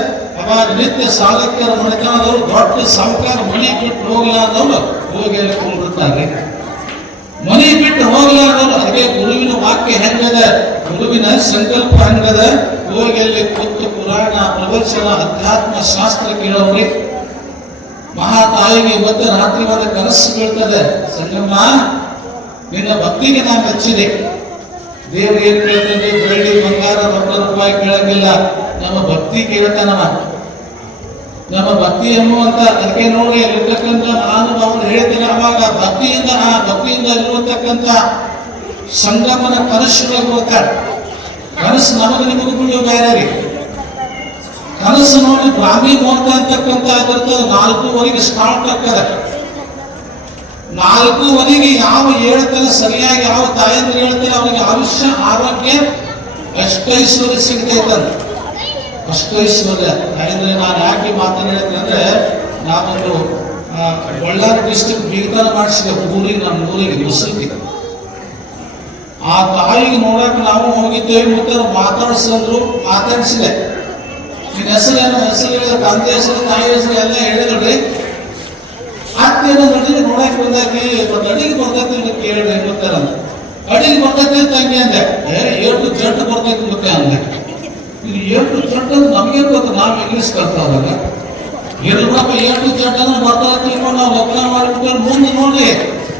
ಅವಾಗ ನಿತ್ಯ ಸಾಲಕ್ಕರ ಮನೆತನದವರು ದೊಡ್ಡ ಸಾಹುಕಾರ ಮನೆ ಬಿಟ್ಟು ಹೋಗ್ಲಾರ್ದವ್ರು ಹೋಗಿ ಅಲ್ಲಿ ಕುಂಡಿರ್ತಾರೆ. ಮನೆ ಬಿಟ್ಟು ಹೋಗ್ಲಾರ್ದವ್ರು ಅದಕ್ಕೆ ಗುರುವಿನ ವಾಕ್ಯ ಹೆಂಗದ, ಗುರುವಿನ ಸಂಕಲ್ಪ ಹೆಂಗದ, ಹೋಗಿ ಅಲ್ಲಿ ಕೂತು ಪುರಾಣ ಪ್ರವಚನ ಅಧ್ಯಾತ್ಮ ಶಾಸ್ತ್ರ ಕೇಳೋರಿ. ಮಹಾತಾಯಿಗೆ ಇವತ್ತು ರಾತ್ರಿ ಒಂದು ಕನಸು ಬೀಳ್ತದೆ, ಸಂಗಮ್ಮ ನಿನ್ನ ಭಕ್ತಿಗೆ ನಾನು ಮೆಚ್ಚಿದೆ. ದೇವ್ರು ಏನ್ ಕೇಳ್ತದೆ? ಬೆಳ್ಳಿ ಬಂಗಾರ ₹100 ಕೇಳಂಗಿಲ್ಲ, ನಮ್ಮ ಭಕ್ತಿ ಭಕ್ತಿ ಕೇಳ್ತಾನವ. ನಮ್ಮ ಭಕ್ತಿ ಎನ್ನುವಂತ ಅದಕ್ಕೆ ನೋಡಿ ಇರ್ತಕ್ಕಂಥ ನಾನು ಅವನು ಹೇಳ್ತೇನೆ ಅವಾಗ ಭಕ್ತಿಯಿಂದ ಇರುವತಕ್ಕಂಥ ಸಂಗಮನ ಕನಸುಗಳಿಗೆ ಹೋಗ್ತಾರೆ. ಕನಸು ನಮಗೆ ನಿಮಗೂ ಬಿಡು ಬೇರೆ ರೀ. ಕನಸು ನೋಡಿ ಬ್ರಾಹ್ಮಿ ಮುಹೂರ್ತ ಅಂತಕ್ಕಂಥ ಇರ್ತದೆ 4:30 ಸ್ಟಾರ್ಟ್ ಆಗ್ತದೆ. 4:30 ಯಾವ ಹೇಳ್ತಾರೆ ಸರಿಯಾಗಿ ಯಾವ ತಾಯಂದ್ರೆ ಹೇಳ್ತಾರೆ ಅವನಿಗೆ ಆಯುಷ್ಯ ಆರೋಗ್ಯ ಅಷ್ಟೈಶ್ವರ್ಯ ಸಿಗ್ತೈತಂತ. ಅಷ್ಟೈಶ್ವರ್ಯ ತಾಯಂದ್ರೆ ನಾನು ಯಾಕೆ ಮಾತನಾಡಿದ್ರೆ ನಾವೊಂದು ಬಳ್ಳಾರಿ ಡಿಸ್ಟ್ರಿಕ್ಟ್ ಬೀಗತನ ಮಾಡಿಸಿದೆ ಊರಿಗೆ, ನಮ್ಮ ಊರಿಗೆ ಮುಸಲ್ಗಿ. ಆ ತಾಯಿಗೆ ನೋಡಕ್ ನಾವು ಹೋಗಿದ್ದೇವೆ ಮತ್ತೆ ಮಾತಾಡಿಸಿದ್ರು. ಮಾತಾಡಿಸಿದೆ ನಿನ್ನ ಹೆಸರೇನು ಹೇಳಿದ ತಂದೆ ಹೆಸರು ತಾಯಿ ಹೆಸರು ಎಲ್ಲ ಹೇಳಿದ್ರಿ. ಅತ್ತೇನೋ ಅಡಿಗೆ ನೋಡಕ್ ಬಂದಾಕಿ ಒಂದು ಅಡಿಗೆ ಬರ್ತೈತಿ ಕೇಳ್ರಿ ಗೊತ್ತಾರಂತ. ಅಡಿಗೆ ಬರ್ತೈತಿ ತಂಗಿ ಅಂದೆ. ಏಟು ಜಡ್ಡು ಬರ್ತೈತಿ ಮತ್ತೆ ಅಂದೆ. ಇದು ಏಟು ಜಡ್ಡು ಅಂದ್ರೆ ನಮಗೆ ಗೊತ್ತು, ನಾವು ಇಂಗ್ಲೀಷ್ ಕಲ್ತಾವಾಗ ಏನಪ್ಪ ಏಟು ಜಡ್ಡು ಅಂದ್ರೆ ಬರ್ತಾ ತಿಳ್ಕೊಂಡು ನಾವು ಲಗ್ನ ಮಾಡಿಬಿಟ್ಟು ಮುಂದೆ ನೋಡಿ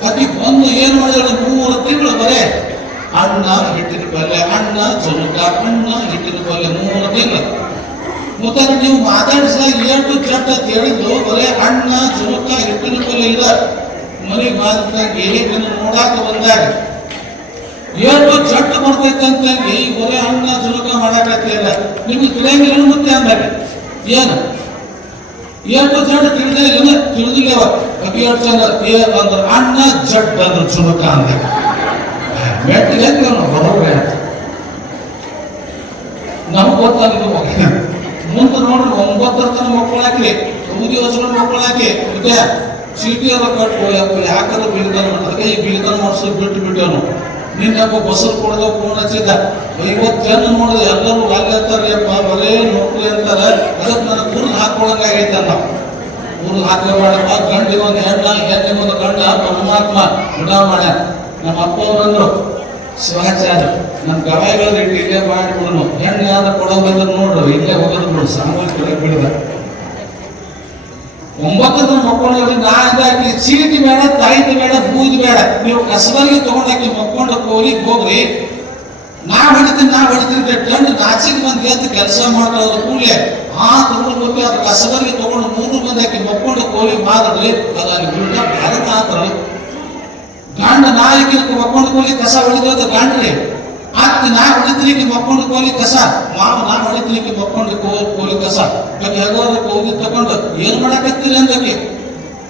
ಅಕ್ಕಿ ಬಂದು ಏನ್ ಮಾಡಿದ್ರೆ 3 ತಿಂಗಳು ಬರೇ ಅಣ್ಣ ಹಿಟ್ಟಿನ ಪಲ್ಯ, ಅಣ್ಣ ಜೊಲಕ, ಅಣ್ಣ ಹಿಟ್ಟಿನ ಪಲ್ಯ 3 ತಿಂಗಳು. ಮತ್ತೆ ನೀವು ಮಾತಾಡಿಸಿದಾಗ ಏಟು ಜಡ್ಡು ಅಂತ ಹೇಳಿದ್ದು ಬರೇ ಅಣ್ಣ ಜೊಲಕ ಹಿಟ್ಟಿನ ಪಲ್ಯ ಇಲ್ಲ. ಮನೆಗೆ ಮಾತಾಡಿ ನೋಡಾಕ ಬಂದಾಗ ಏಟು ಜಡ್ಡು ಬರ್ತೈತೆ ಅಂತಂಗಿ ಬರೇ ಅಣ್ಣ ಜುಲಕ ಮಾಡಾಕತ್ತಿಲ್ಲ. ನಿಮ್ಗೆ ತಿಳಿಯಂಗಿಲ್ಲ ಮತ್ತೆ ಅಂದಾಗ ಏನು ಏಟು ಜಡ್ಡು ತಿಳಿದಿಲ್ಲವ ಅಕ್ಕಿ ಏಟು ಚಂದ ಅಂದ್ರೆ ಅಣ್ಣ ಜಡ್ ಅಂದ್ರೆ ಜುಲಕ ಅಂದಾಗ ಮೆಟ್ಟಿಗೆ ಬರೋಬ್ರೆ ನಮಗ್ ಗೊತ್ತಾಗಿದ್ದು. ಮುಂದೆ ನೋಡ್ರಿ 9 ತನಕ ಮಕ್ಕಳು ಹಾಕಿ ಊದಿ ಹಚ್ಕೊಂಡು ಮಕ್ಕಳು ಹಾಕಿ ಮತ್ತೆ ಚೀಟಿ ಎಲ್ಲ ಕಟ್ಟು ಯಾಕಂದ್ರೆ ಬೀಳ್ತಾನ ಅದಕ್ಕೆ ಈ ಬೀಳ್ತಾನ ಮಾಡಿಸೋದು ಬಿಟ್ಟವನು. ನಿನ್ನೆ ಒಬ್ಬ ಬಸ್ಸಲ್ಲಿ ಕೊಡದ ಫೋನ್ ಹಚ್ಚಿದ್ದ. 50 ಜನ ನೋಡಿದ್ರೆ ಎಲ್ಲರೂ ಅಲ್ಲಿ ಅಂತಾರೆ ಬರೇ ನೌಕರಿ ಅಂತಾರೆ. ಅದಕ್ಕೆ ನನಗೆ ಊರಿಗೆ ಹಾಕೊಳ್ಳಂಗಾಗೈತೆ. ನಾವು ಊರಿಗೆ ಹಾಕಬೇಡಪ್ಪ, ಗಂಡಿಗೊಂದು ಹೆಣ್ಣಿಗೊಂದು ಗಂಡ ಪರಮಾತ್ಮ ಗುಣ ಮಾಡ್ಯ. ನಮ್ಮ ಅಪ್ಪ ಅವರಂದ್ರು ಶಿವಾಚಾರ್ಯ ನಮ್ಮ ಗವಾಯಿಗಳು ಇಲ್ಲೇ ಮಾಡಿಬಿಡನು, ಹೆಣ್ಣು ಯಾವ್ದು ಕೊಡೋ ಬಂದ್ರೆ ನೋಡ್ರಿ ಇಲ್ಲೇ ಹೋಗೋದು ಬಿಡು ಸಾಮೂಹಿಕ ಬಿಡದ. 9 ಮಕ್ಕಳು ನಾ ಇದಾಕಿ ಚೀಟಿ ಬೇಡ, ತಾಯಿತಿ ಬೇಡ, ಬೂದಿ ಬೇಡ, ನೀವು ಕಸಬರಿಗೆ ತಗೊಂಡಾಕಿ ಮಕ್ಕೊಂಡು ಕೋಲಿಗೆ ಹೋಗ್ರಿ. ನಾ ಹೊಡಿತೀನಿ ಟಂಡು ನಾಚಿಗೆ ಮಂದಿ ಎದ್ದು ಕೆಲಸ ಮಾಡೋದ್ರ ಕೂಡಲೇ ಆ ತಗೊಂಡು ಅದು ಕಸಬರಿಗೆ ತಗೊಂಡು 3 ಮಂದಿ ಹಾಕಿ ಮಕ್ಕೊಂಡು ಕೋಲಿಗೆ ಮಾಡಿದ್ರಿ. ಅದಲ್ಲಿ ಉಲ್ಟ ಭಾರತ ಆತರ ಗಂಡ ನಾಯಿಗೆ ಮಕ್ಕೊಂಡು ಕೋಲಿ ಕಸ ಹೊಡಿದ ಗಂಡ್ರಿ. ಅತ್ತಿ ನಾ ಹೊಡಿತೀನಿ ಮಕ್ಕೊಂಡು ಕೋಲಿ ಕಸ, ಮಾವ ನಾ ಹೊಡಿತೀನಿ ಮಕ್ಕೊಂಡು ಕೋಲಿ ಕಸ. ಹೇಗೋದ್ರ ಹೋಗಿ ತಗೊಂಡು ಏನ್ ಮಾಡಕತ್ತೀರಿ ಅಂದಕ್ಕೆ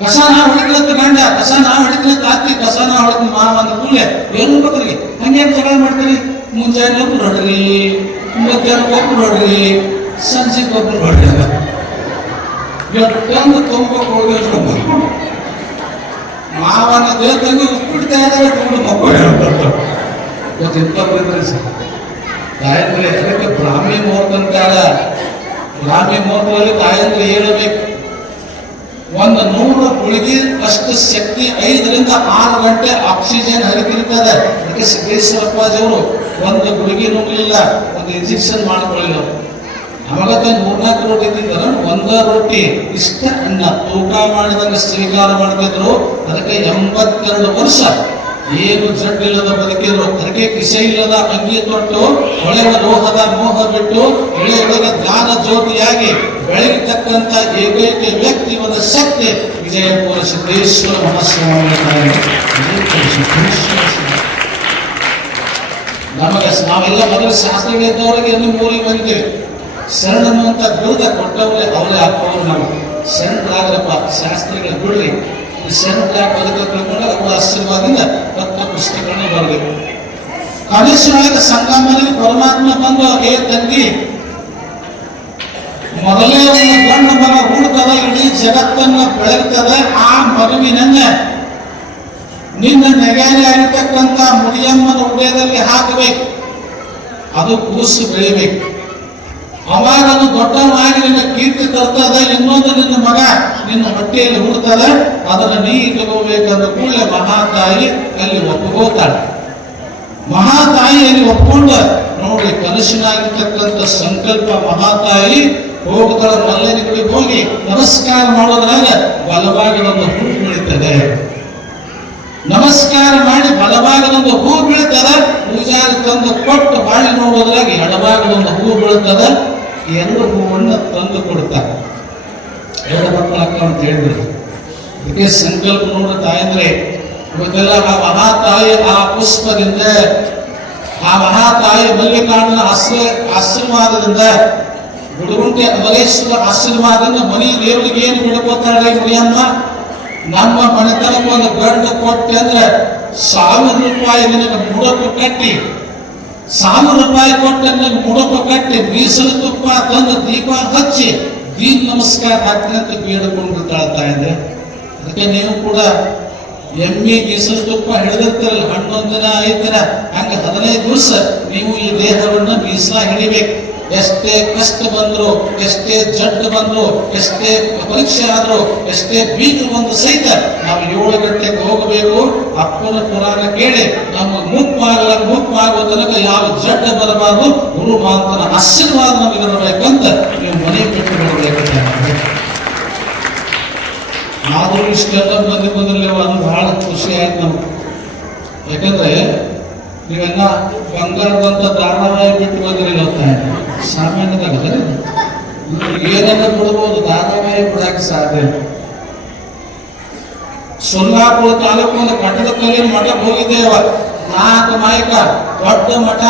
ಕಸ ನಾ ಹೊಡಿತೀನಂತ ಗಂಡ, ಕಸ ನಾ ಹೊಡಿತೀನಂತ ಅತ್ತಿ, ಕಸ ನಾ ಹೊಡಿತೀನಿ ಮಾವ ಅಂದ ಕೂಡಲೇ ಏನು ಬೇಕ್ರಿ ಹಂಗೆ ಜಗಳ ಮಾಡ್ತೀರಿ. ಮುಂಜಾನೆ ಒಬ್ರು ಹೊಡ್ರಿ, ಮಧ್ಯಾಹ್ನ ಒಬ್ರು ಹೊಡ್ರಿ, ಸಂಜೆಗೆ ಒಬ್ರು ಹೊಡ್ರಿ ಅಲ್ಲ ಎಷ್ಟೊಂದು ತೊಂಬಕ್ಕೆ ಹೋಗಿ ಮಾವನ ದೇವತೆಗೆ ಉಪ್ಪಿಡ್ತಾ ಇದ್ದಾರೆ ತಗೊಂಡು ಮಕ್ಕಳು ಗೊತ್ತಿಂತ ತಾಯಂದ್ರೆ ಅದಕ್ಕೆ ಬ್ರಾಹ್ಮಿ ಮುಹೂರ್ತ ಅಂತಾರ. ಬ್ರಾಹ್ಮಿ ಮುಹೂರ್ತದಲ್ಲಿ ತಾಯಂದ್ರೆ ಹೇಳಬೇಕು 100 ಗುಳಿಗೆ ಅಷ್ಟು ಶಕ್ತಿ 5 ರಿಂದ 6 ಗಂಟೆ ಆಕ್ಸಿಜನ್ ಹರಿತಿರ್ತದೆ. ಅದಕ್ಕೆ ಸಿದ್ದೇಶ್ವರಪ್ಪಾಜಿಯವರು 1 ಗುಳಿಗೆ ನುಗ್ಲಿಲ್ಲ, 1 ಇಂಜೆಕ್ಷನ್ ಮಾಡ್ಕೊಳ್ಳಿಲ್ಲ. ಅವಾಗತ್ತೆ 3-4 ರೋಟಿ ತಿಂತಾರೆ, 1 ರೋಟಿ ಇಷ್ಟ ಅನ್ನ ತೂಕ ಮಾಡಿದಂಗೆ ಸ್ವೀಕಾರ ಮಾಡ್ತಿದ್ರು. ಅದಕ್ಕೆ 82 ವರ್ಷ ಏನು ಜಡ್ಡಿಲ್ಲದ ಬದುಕಿದ್ರು. ಅದಕ್ಕೆ ಕಿಸ ಇಲ್ಲದ ಅಂಗಿ ತೊಟ್ಟು ಹೊಳೆವ ಲೋಹದ ಮೋಹ ಬಿಟ್ಟು ಹೊಳೆಯೊಳಗೆ ಜ್ಞಾನ ಜ್ಯೋತಿಯಾಗಿ ಬೆಳಗಿರ್ತಕ್ಕಂಥ ಏಕೈಕ ವ್ಯಕ್ತಿ ಒಂದು ಶಕ್ತಿ ವಿಜಯಪುರ ಸಿದ್ದೇಶ್ವರ ಮಹಾಸ್ವಾಮಿ. ನಮಗೆ ನಾವೆಲ್ಲ ಮೊದಲು ಶಾಸ್ತ್ರಗಳಿದ್ದವರಿಗೆ ಇನ್ನು 3 ಬಂದಿದ್ದೇವೆ. ಶರಣನ್ನುವಂತ ಬಿರುದ ಕೊಟ್ಟವ್ರೆ ಅವರೇ ಹಾಕೋರು. ನಾವು ಶರಣರಾಗ್ರಪ್ಪ ಶಾಸ್ತ್ರಿಗಳ ಬಿಡ್ರಿ, ಶರಣರಾಗಿ ಬದುಕ ತಿಳ್ಕೊಂಡು ಅವರ ಆಶೀರ್ವಾದದಿಂದ ತತ್ವ ಪುಸ್ತಕಗಳನ್ನ ಬರಬೇಕು. ಕನಿಷ್ಠೊಳಗೆ ಸಂಗಮದಲ್ಲಿ ಪರಮಾತ್ಮ ಬಂದು ಹೇ ತಂಗಿ ಮೊದಲೇ ಒಂದು ಗಂಡು ಮಗ ಹುಡ್ತದ, ಇಡೀ ಜಗತ್ತನ್ನು ಬೆಳಗ್ತದೆ. ಆ ಮಗುವಿನನ್ನ ನಿನ್ನ ನೆಗೆಯಲ್ಲಿ ಆಗಿರ್ತಕ್ಕಂಥ ಮುಡಿಯಮ್ಮನ ಉದಯದಲ್ಲಿ ಹಾಕಬೇಕು. ಅದು ಕೂಸು ಬೆಳಿಬೇಕು. ಅವಾಗ ಅದು ದೊಡ್ಡವಾಗಿ ನಿನ್ನ ಕೀರ್ತಿ ತರ್ತದೆ. ಇನ್ನೊಂದು ನಿನ್ನ ಮಗ ನಿನ್ನ ಹೊಟ್ಟೆಯಲ್ಲಿ ಹುಡ್ತದೆ, ಅದನ್ನ ನೀ ಇಟ್ಕೋಬೇಕಂದ ಕೂಡಲೇ ಮಹಾತಾಯಿ ಅಲ್ಲಿ ಒಪ್ಪಿಗೋತಾಳೆ. ಮಹಾತಾಯಿಯಲ್ಲಿ ಒಪ್ಕೊಂಡ ನೋಡಿ ಕನಸಿನಾಗಿರ್ತಕ್ಕಂಥ ಸಂಕಲ್ಪ ಮಹಾತಾಯಿ ಹೋಗ್ತಾಳ. ಮಲ್ಲನಿಗೆ ಹೋಗಿ ನಮಸ್ಕಾರ ಮಾಡೋದ್ರಾಗ ಬಲಭಾಗದೊಂದು ಹೂ ಬೀಳುತ್ತದೆ. ನಮಸ್ಕಾರ ಮಾಡಿ ಬಲಭಾಗದೊಂದು ಹೂ ಬೀಳ್ತದೆ. ಪೂಜಾರಿ ತಂದು ಕೊಟ್ಟು ಬಾಳಿ ನೋಡೋದ್ರಾಗ ಎಡಭಾಗದೊಂದು ಹೂ ಬೀಳ್ತದೆ. ಎರಡು ಹೂವನ್ನು ತಂದು ಕೊಡ್ತಾರೆ. ಎರಡು ಮಕ್ಕಳು ಅಕ್ಕ ಅಂತ ಹೇಳಿದ್ರು. ಅದಕ್ಕೆ ಸಂಕಲ್ಪ ನೋಡ ತಾಯಂದ್ರೆ ಇವತ್ತೆಲ್ಲ ಆ ಮಹಾತಾಯಿ ಆ ಪುಷ್ಪದಿಂದ, ಆ ಮಹಾತಾಯಿ ಮಲ್ಲಿಕಾರ್ಜುನ ಆಶೀರ್ವಾದದಿಂದ, ಗುಡುಗುಂಟೆ ಅಮರೇಶ್ವರ ಆಶೀರ್ವಾದದಿಂದ ಮನಿ ದೇವರಿಗೆ ಏನು ಬಿಡ್ಕೋತಾಳೆ ಮುನಿಯಮ್ಮ, ನಮ್ಮ ಮನೆತನಕ್ಕೆ ಒಂದು ಗಂಡು ಕೊಟ್ಟೆ ಅಂದ್ರೆ 1000 ರೂಪಾಯಿ ನಿನಗೆ ಮುಡಪು ಕಟ್ಟಿ, 1000 ರೂಪಾಯಿ ಕೊಟ್ಟು ಮುಡಪು ಕಟ್ಟಿ ಮೀಸಲು ತುಪ್ಪ ತಂದು ದೀಪ ಹಚ್ಚಿ ದೀನ್ ನಮಸ್ಕಾರ ಹಾಕ್ತೀನಿ ಅಂತ ಬೇಡಿಕೊಂಡಿರ್ತಾಳ್ತಾ ಇದೆ. ಅದಕ್ಕೆ ನೀವು ಕೂಡ ಎಮ್ಮೆ ಮೀಸಲು ತುಪ್ಪ ಹಿಡಿದಿರ್ತಾರಲ್ಲ, 11 ದಿನ 5 ದಿನ ಹಂಗ 15 ದಿವಸ ನೀವು ಈ ದೇಹವನ್ನು ಮೀಸಲ ಹಿಡಿಬೇಕು. ಎಷ್ಟೇ ಕಷ್ಟ ಬಂದ್ರು, ಎಷ್ಟೇ ಜಡ್ಡು ಬಂದ್ರು, ಎಷ್ಟೇ ಪರೀಕ್ಷೆ ಆದ್ರು, ಎಷ್ಟೇ ಬೀಗ ಬಂದು ಸಹಿತ ನಾವು 7 ಗಂಟೆಗೆ ಹೋಗಬೇಕು. ಅಪ್ಪನ ಪುರಾಣ ಕೇಳಿ ನಮ್ಮ ಮುಪ್ಪಾಗುವ ತನಕ ಯಾವ ಜಡ್ಡು ಬರಬಾರ್ದು, ಗುರು ಮಾತನ ಆಶೀರ್ವಾದ ನಮಗೆ ಇರಬೇಕಂತ ನೀವು ಮನೆ ಬಿಟ್ಟು ಬಿಡಬೇಕು. ಆದರೂ ಇಷ್ಟೆಲ್ಲ ಮಂದಿ ಬಂದಿರಲಿಲ್ಲ, ಅದು ಬಹಳ ಖುಷಿ ಆಯ್ತು ನಮ್ಗೆ. ಯಾಕಂದ್ರೆ ನೀವೆಲ್ಲ ಬಂಗಾರದಂತ ಧಾರಾವಾಹಿ ಬಿಟ್ಟು ಬಂದಿರಲಿಲ್ಲ ಸಾಮಾನ್ಯದಾಗ ಏನೆಲ್ಲ ಬಿಡ್ಬೋದು, ಧಾರಾವಾಹಿ ಬಿಡಕ್ಕೆ ಸಾಧ್ಯ. ಸೊಲ್ಲಾಪುರ ತಾಲೂಕಿನ ಕಟ್ಟದ ಕಲ್ಲಿನ ಮಠಕ್ಕೆ ಹೋಗಿದ್ದೇವ. 4 ಮಾಯಕ ದೊಡ್ಡ ಮಠ,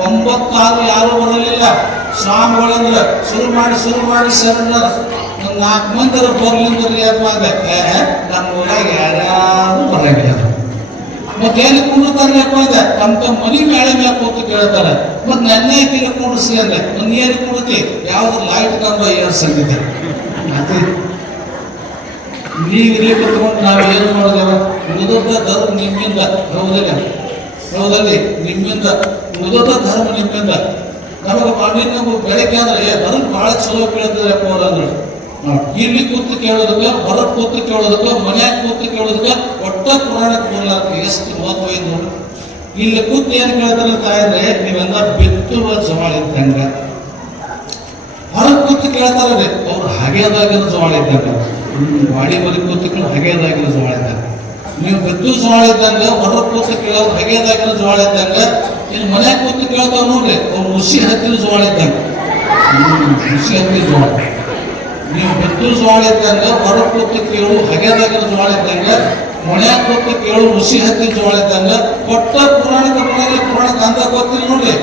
9 ಕಾಲು ಯಾರು ಬರಲಿಲ್ಲ. ಸ್ವಾಮಿಗಳಂದ್ರ ಶುರು ಮಾಡಿ ಶರಣ 4 ಮಂದಿ ಬರ್ಲಿಂದ್ರಿ ಅಂತ ನಮ್ಮ ಊರಾಗ ಯಾರ್ಯಾರು ಬರಂಗಿಲ್ಲ. ಮತ್ತೆ ಎಲ್ಲಿ ಕುಂಡ್ತಾರಪ್ಪ ಅಂದೆ, ತಮ್ಮ ಮನಿ ಮೇಳೆ ಮೇಲೆ ಕೂತು ಕೇಳ್ತಾರೆ. ಮತ್ ನನ್ನ ಕೀಲ ಕುಂಡ್ಸಿ ಅಂದೆ, ನೀನು ಕುಡ್ತಿ ಯಾವ್ದು ಲೈಟ್ ಕಂಬ ಏರ್ಸಂದಿದೆ. ಮತ್ತೆ ನೀವಿಲ್ಲಿ ಕುತ್ಕೊಂಡು ನಾವು ಏನು ಮಾಡಿದೇವ, ಉಳಿದ ಧರ್ಮ ನಿಮ್ಮಿಂದ, ಹೌದಲ್ಲಿ ನಿಮ್ಮಿಂದ ಉಳಿದ ಧರ್ಮ ನಿಮ್ಮಿಂದ. ನಮಗೆ ಮಣ್ಣಿನ ಬೆಳಗ್ಗೆ ಅಂದ್ರೆ ಬರೋದು ಬಹಳ ಚಲೋ ಕೇಳ್ತಿದ್ರಪ್ಪ ಅವ್ರಂದ್ರು. ಇಲ್ಲಿ ಕೂತು ಕೇಳೋದಕ್ಕೆ, ಹೊರಗೆ ಕೂತು ಕೇಳೋದಕ್ಕೆ, ಮನ್ಯಾಗ ಕೂತು ಕೇಳೋದಕ್ಕೆ, ಒಟ್ಟ ಪುರಾಣ ಕೂರ್ಲಾಕ ಎಷ್ಟು ಮಹತ್ವ ಇದೆ ನೋಡಿ. ಇಲ್ಲಿ ಕೂತು ಏನು ಕೇಳ್ತಾರೆ ತಾಯಂದ್ರೆ, ನೀವೆಲ್ಲ ಬಿತ್ತುವ ಜವಾಳ ಇದ್ದಂಗ. ಹೊರಗೆ ಕೂತು ಕೇಳ್ತಾರ್ರಿ ಅವ್ರು ಹಗೆದಾಗಿರೋ ಜವಾಳ ಇದ್ದಂಗ. ವಾಡಿ ಬಲಿ ಕೂತು ಹಗೆದಾಗಿರೋ ಜವಾಳ ಇದ್ದಂಗ. ನೀವು ಬಿತ್ತು ಜವಾಳ ಇದ್ದಂಗ, ಹೊರಗೆ ಕೂತು ಕೇಳೋರು ಹಗೆದಾಗಿರೋ ಜವಾಳ ಇದ್ದಂಗ. ಇನ್ನು ಮನ್ಯಾಗ ಕೂತು ಕೇಳ್ತಾವ ನೋಡ್ರಿ, ಅವ್ರು ಋಷಿ ಹತ್ತಿರ ಜವಾಳ ಇದ್ದಂಗ. ಋಷಿ ಹತ್ತಿರ ಜವಾಳ. ನೀವು ಬಿತ್ತೂರು ಜೋಳ ಇದ್ದಂಗ, ಹೊರ ಕೂತು ಕೇಳು ಹಗೆದಾಗಿನ ಜೋಳ ಇದ್ದಂಗ, ಮನ್ಯಾಗ ಕೂತು ಕೇಳು ಋಷಿ ಹತ್ತಿ ಜೋಳ ಇದ್ದಂಗ. ಒಟ್ಟ ಪುರಾಣಕ್ಕೆ ಅಂದ ಗೊತ್ತಿಲ್ಲ ನೋಡ್ರಿ,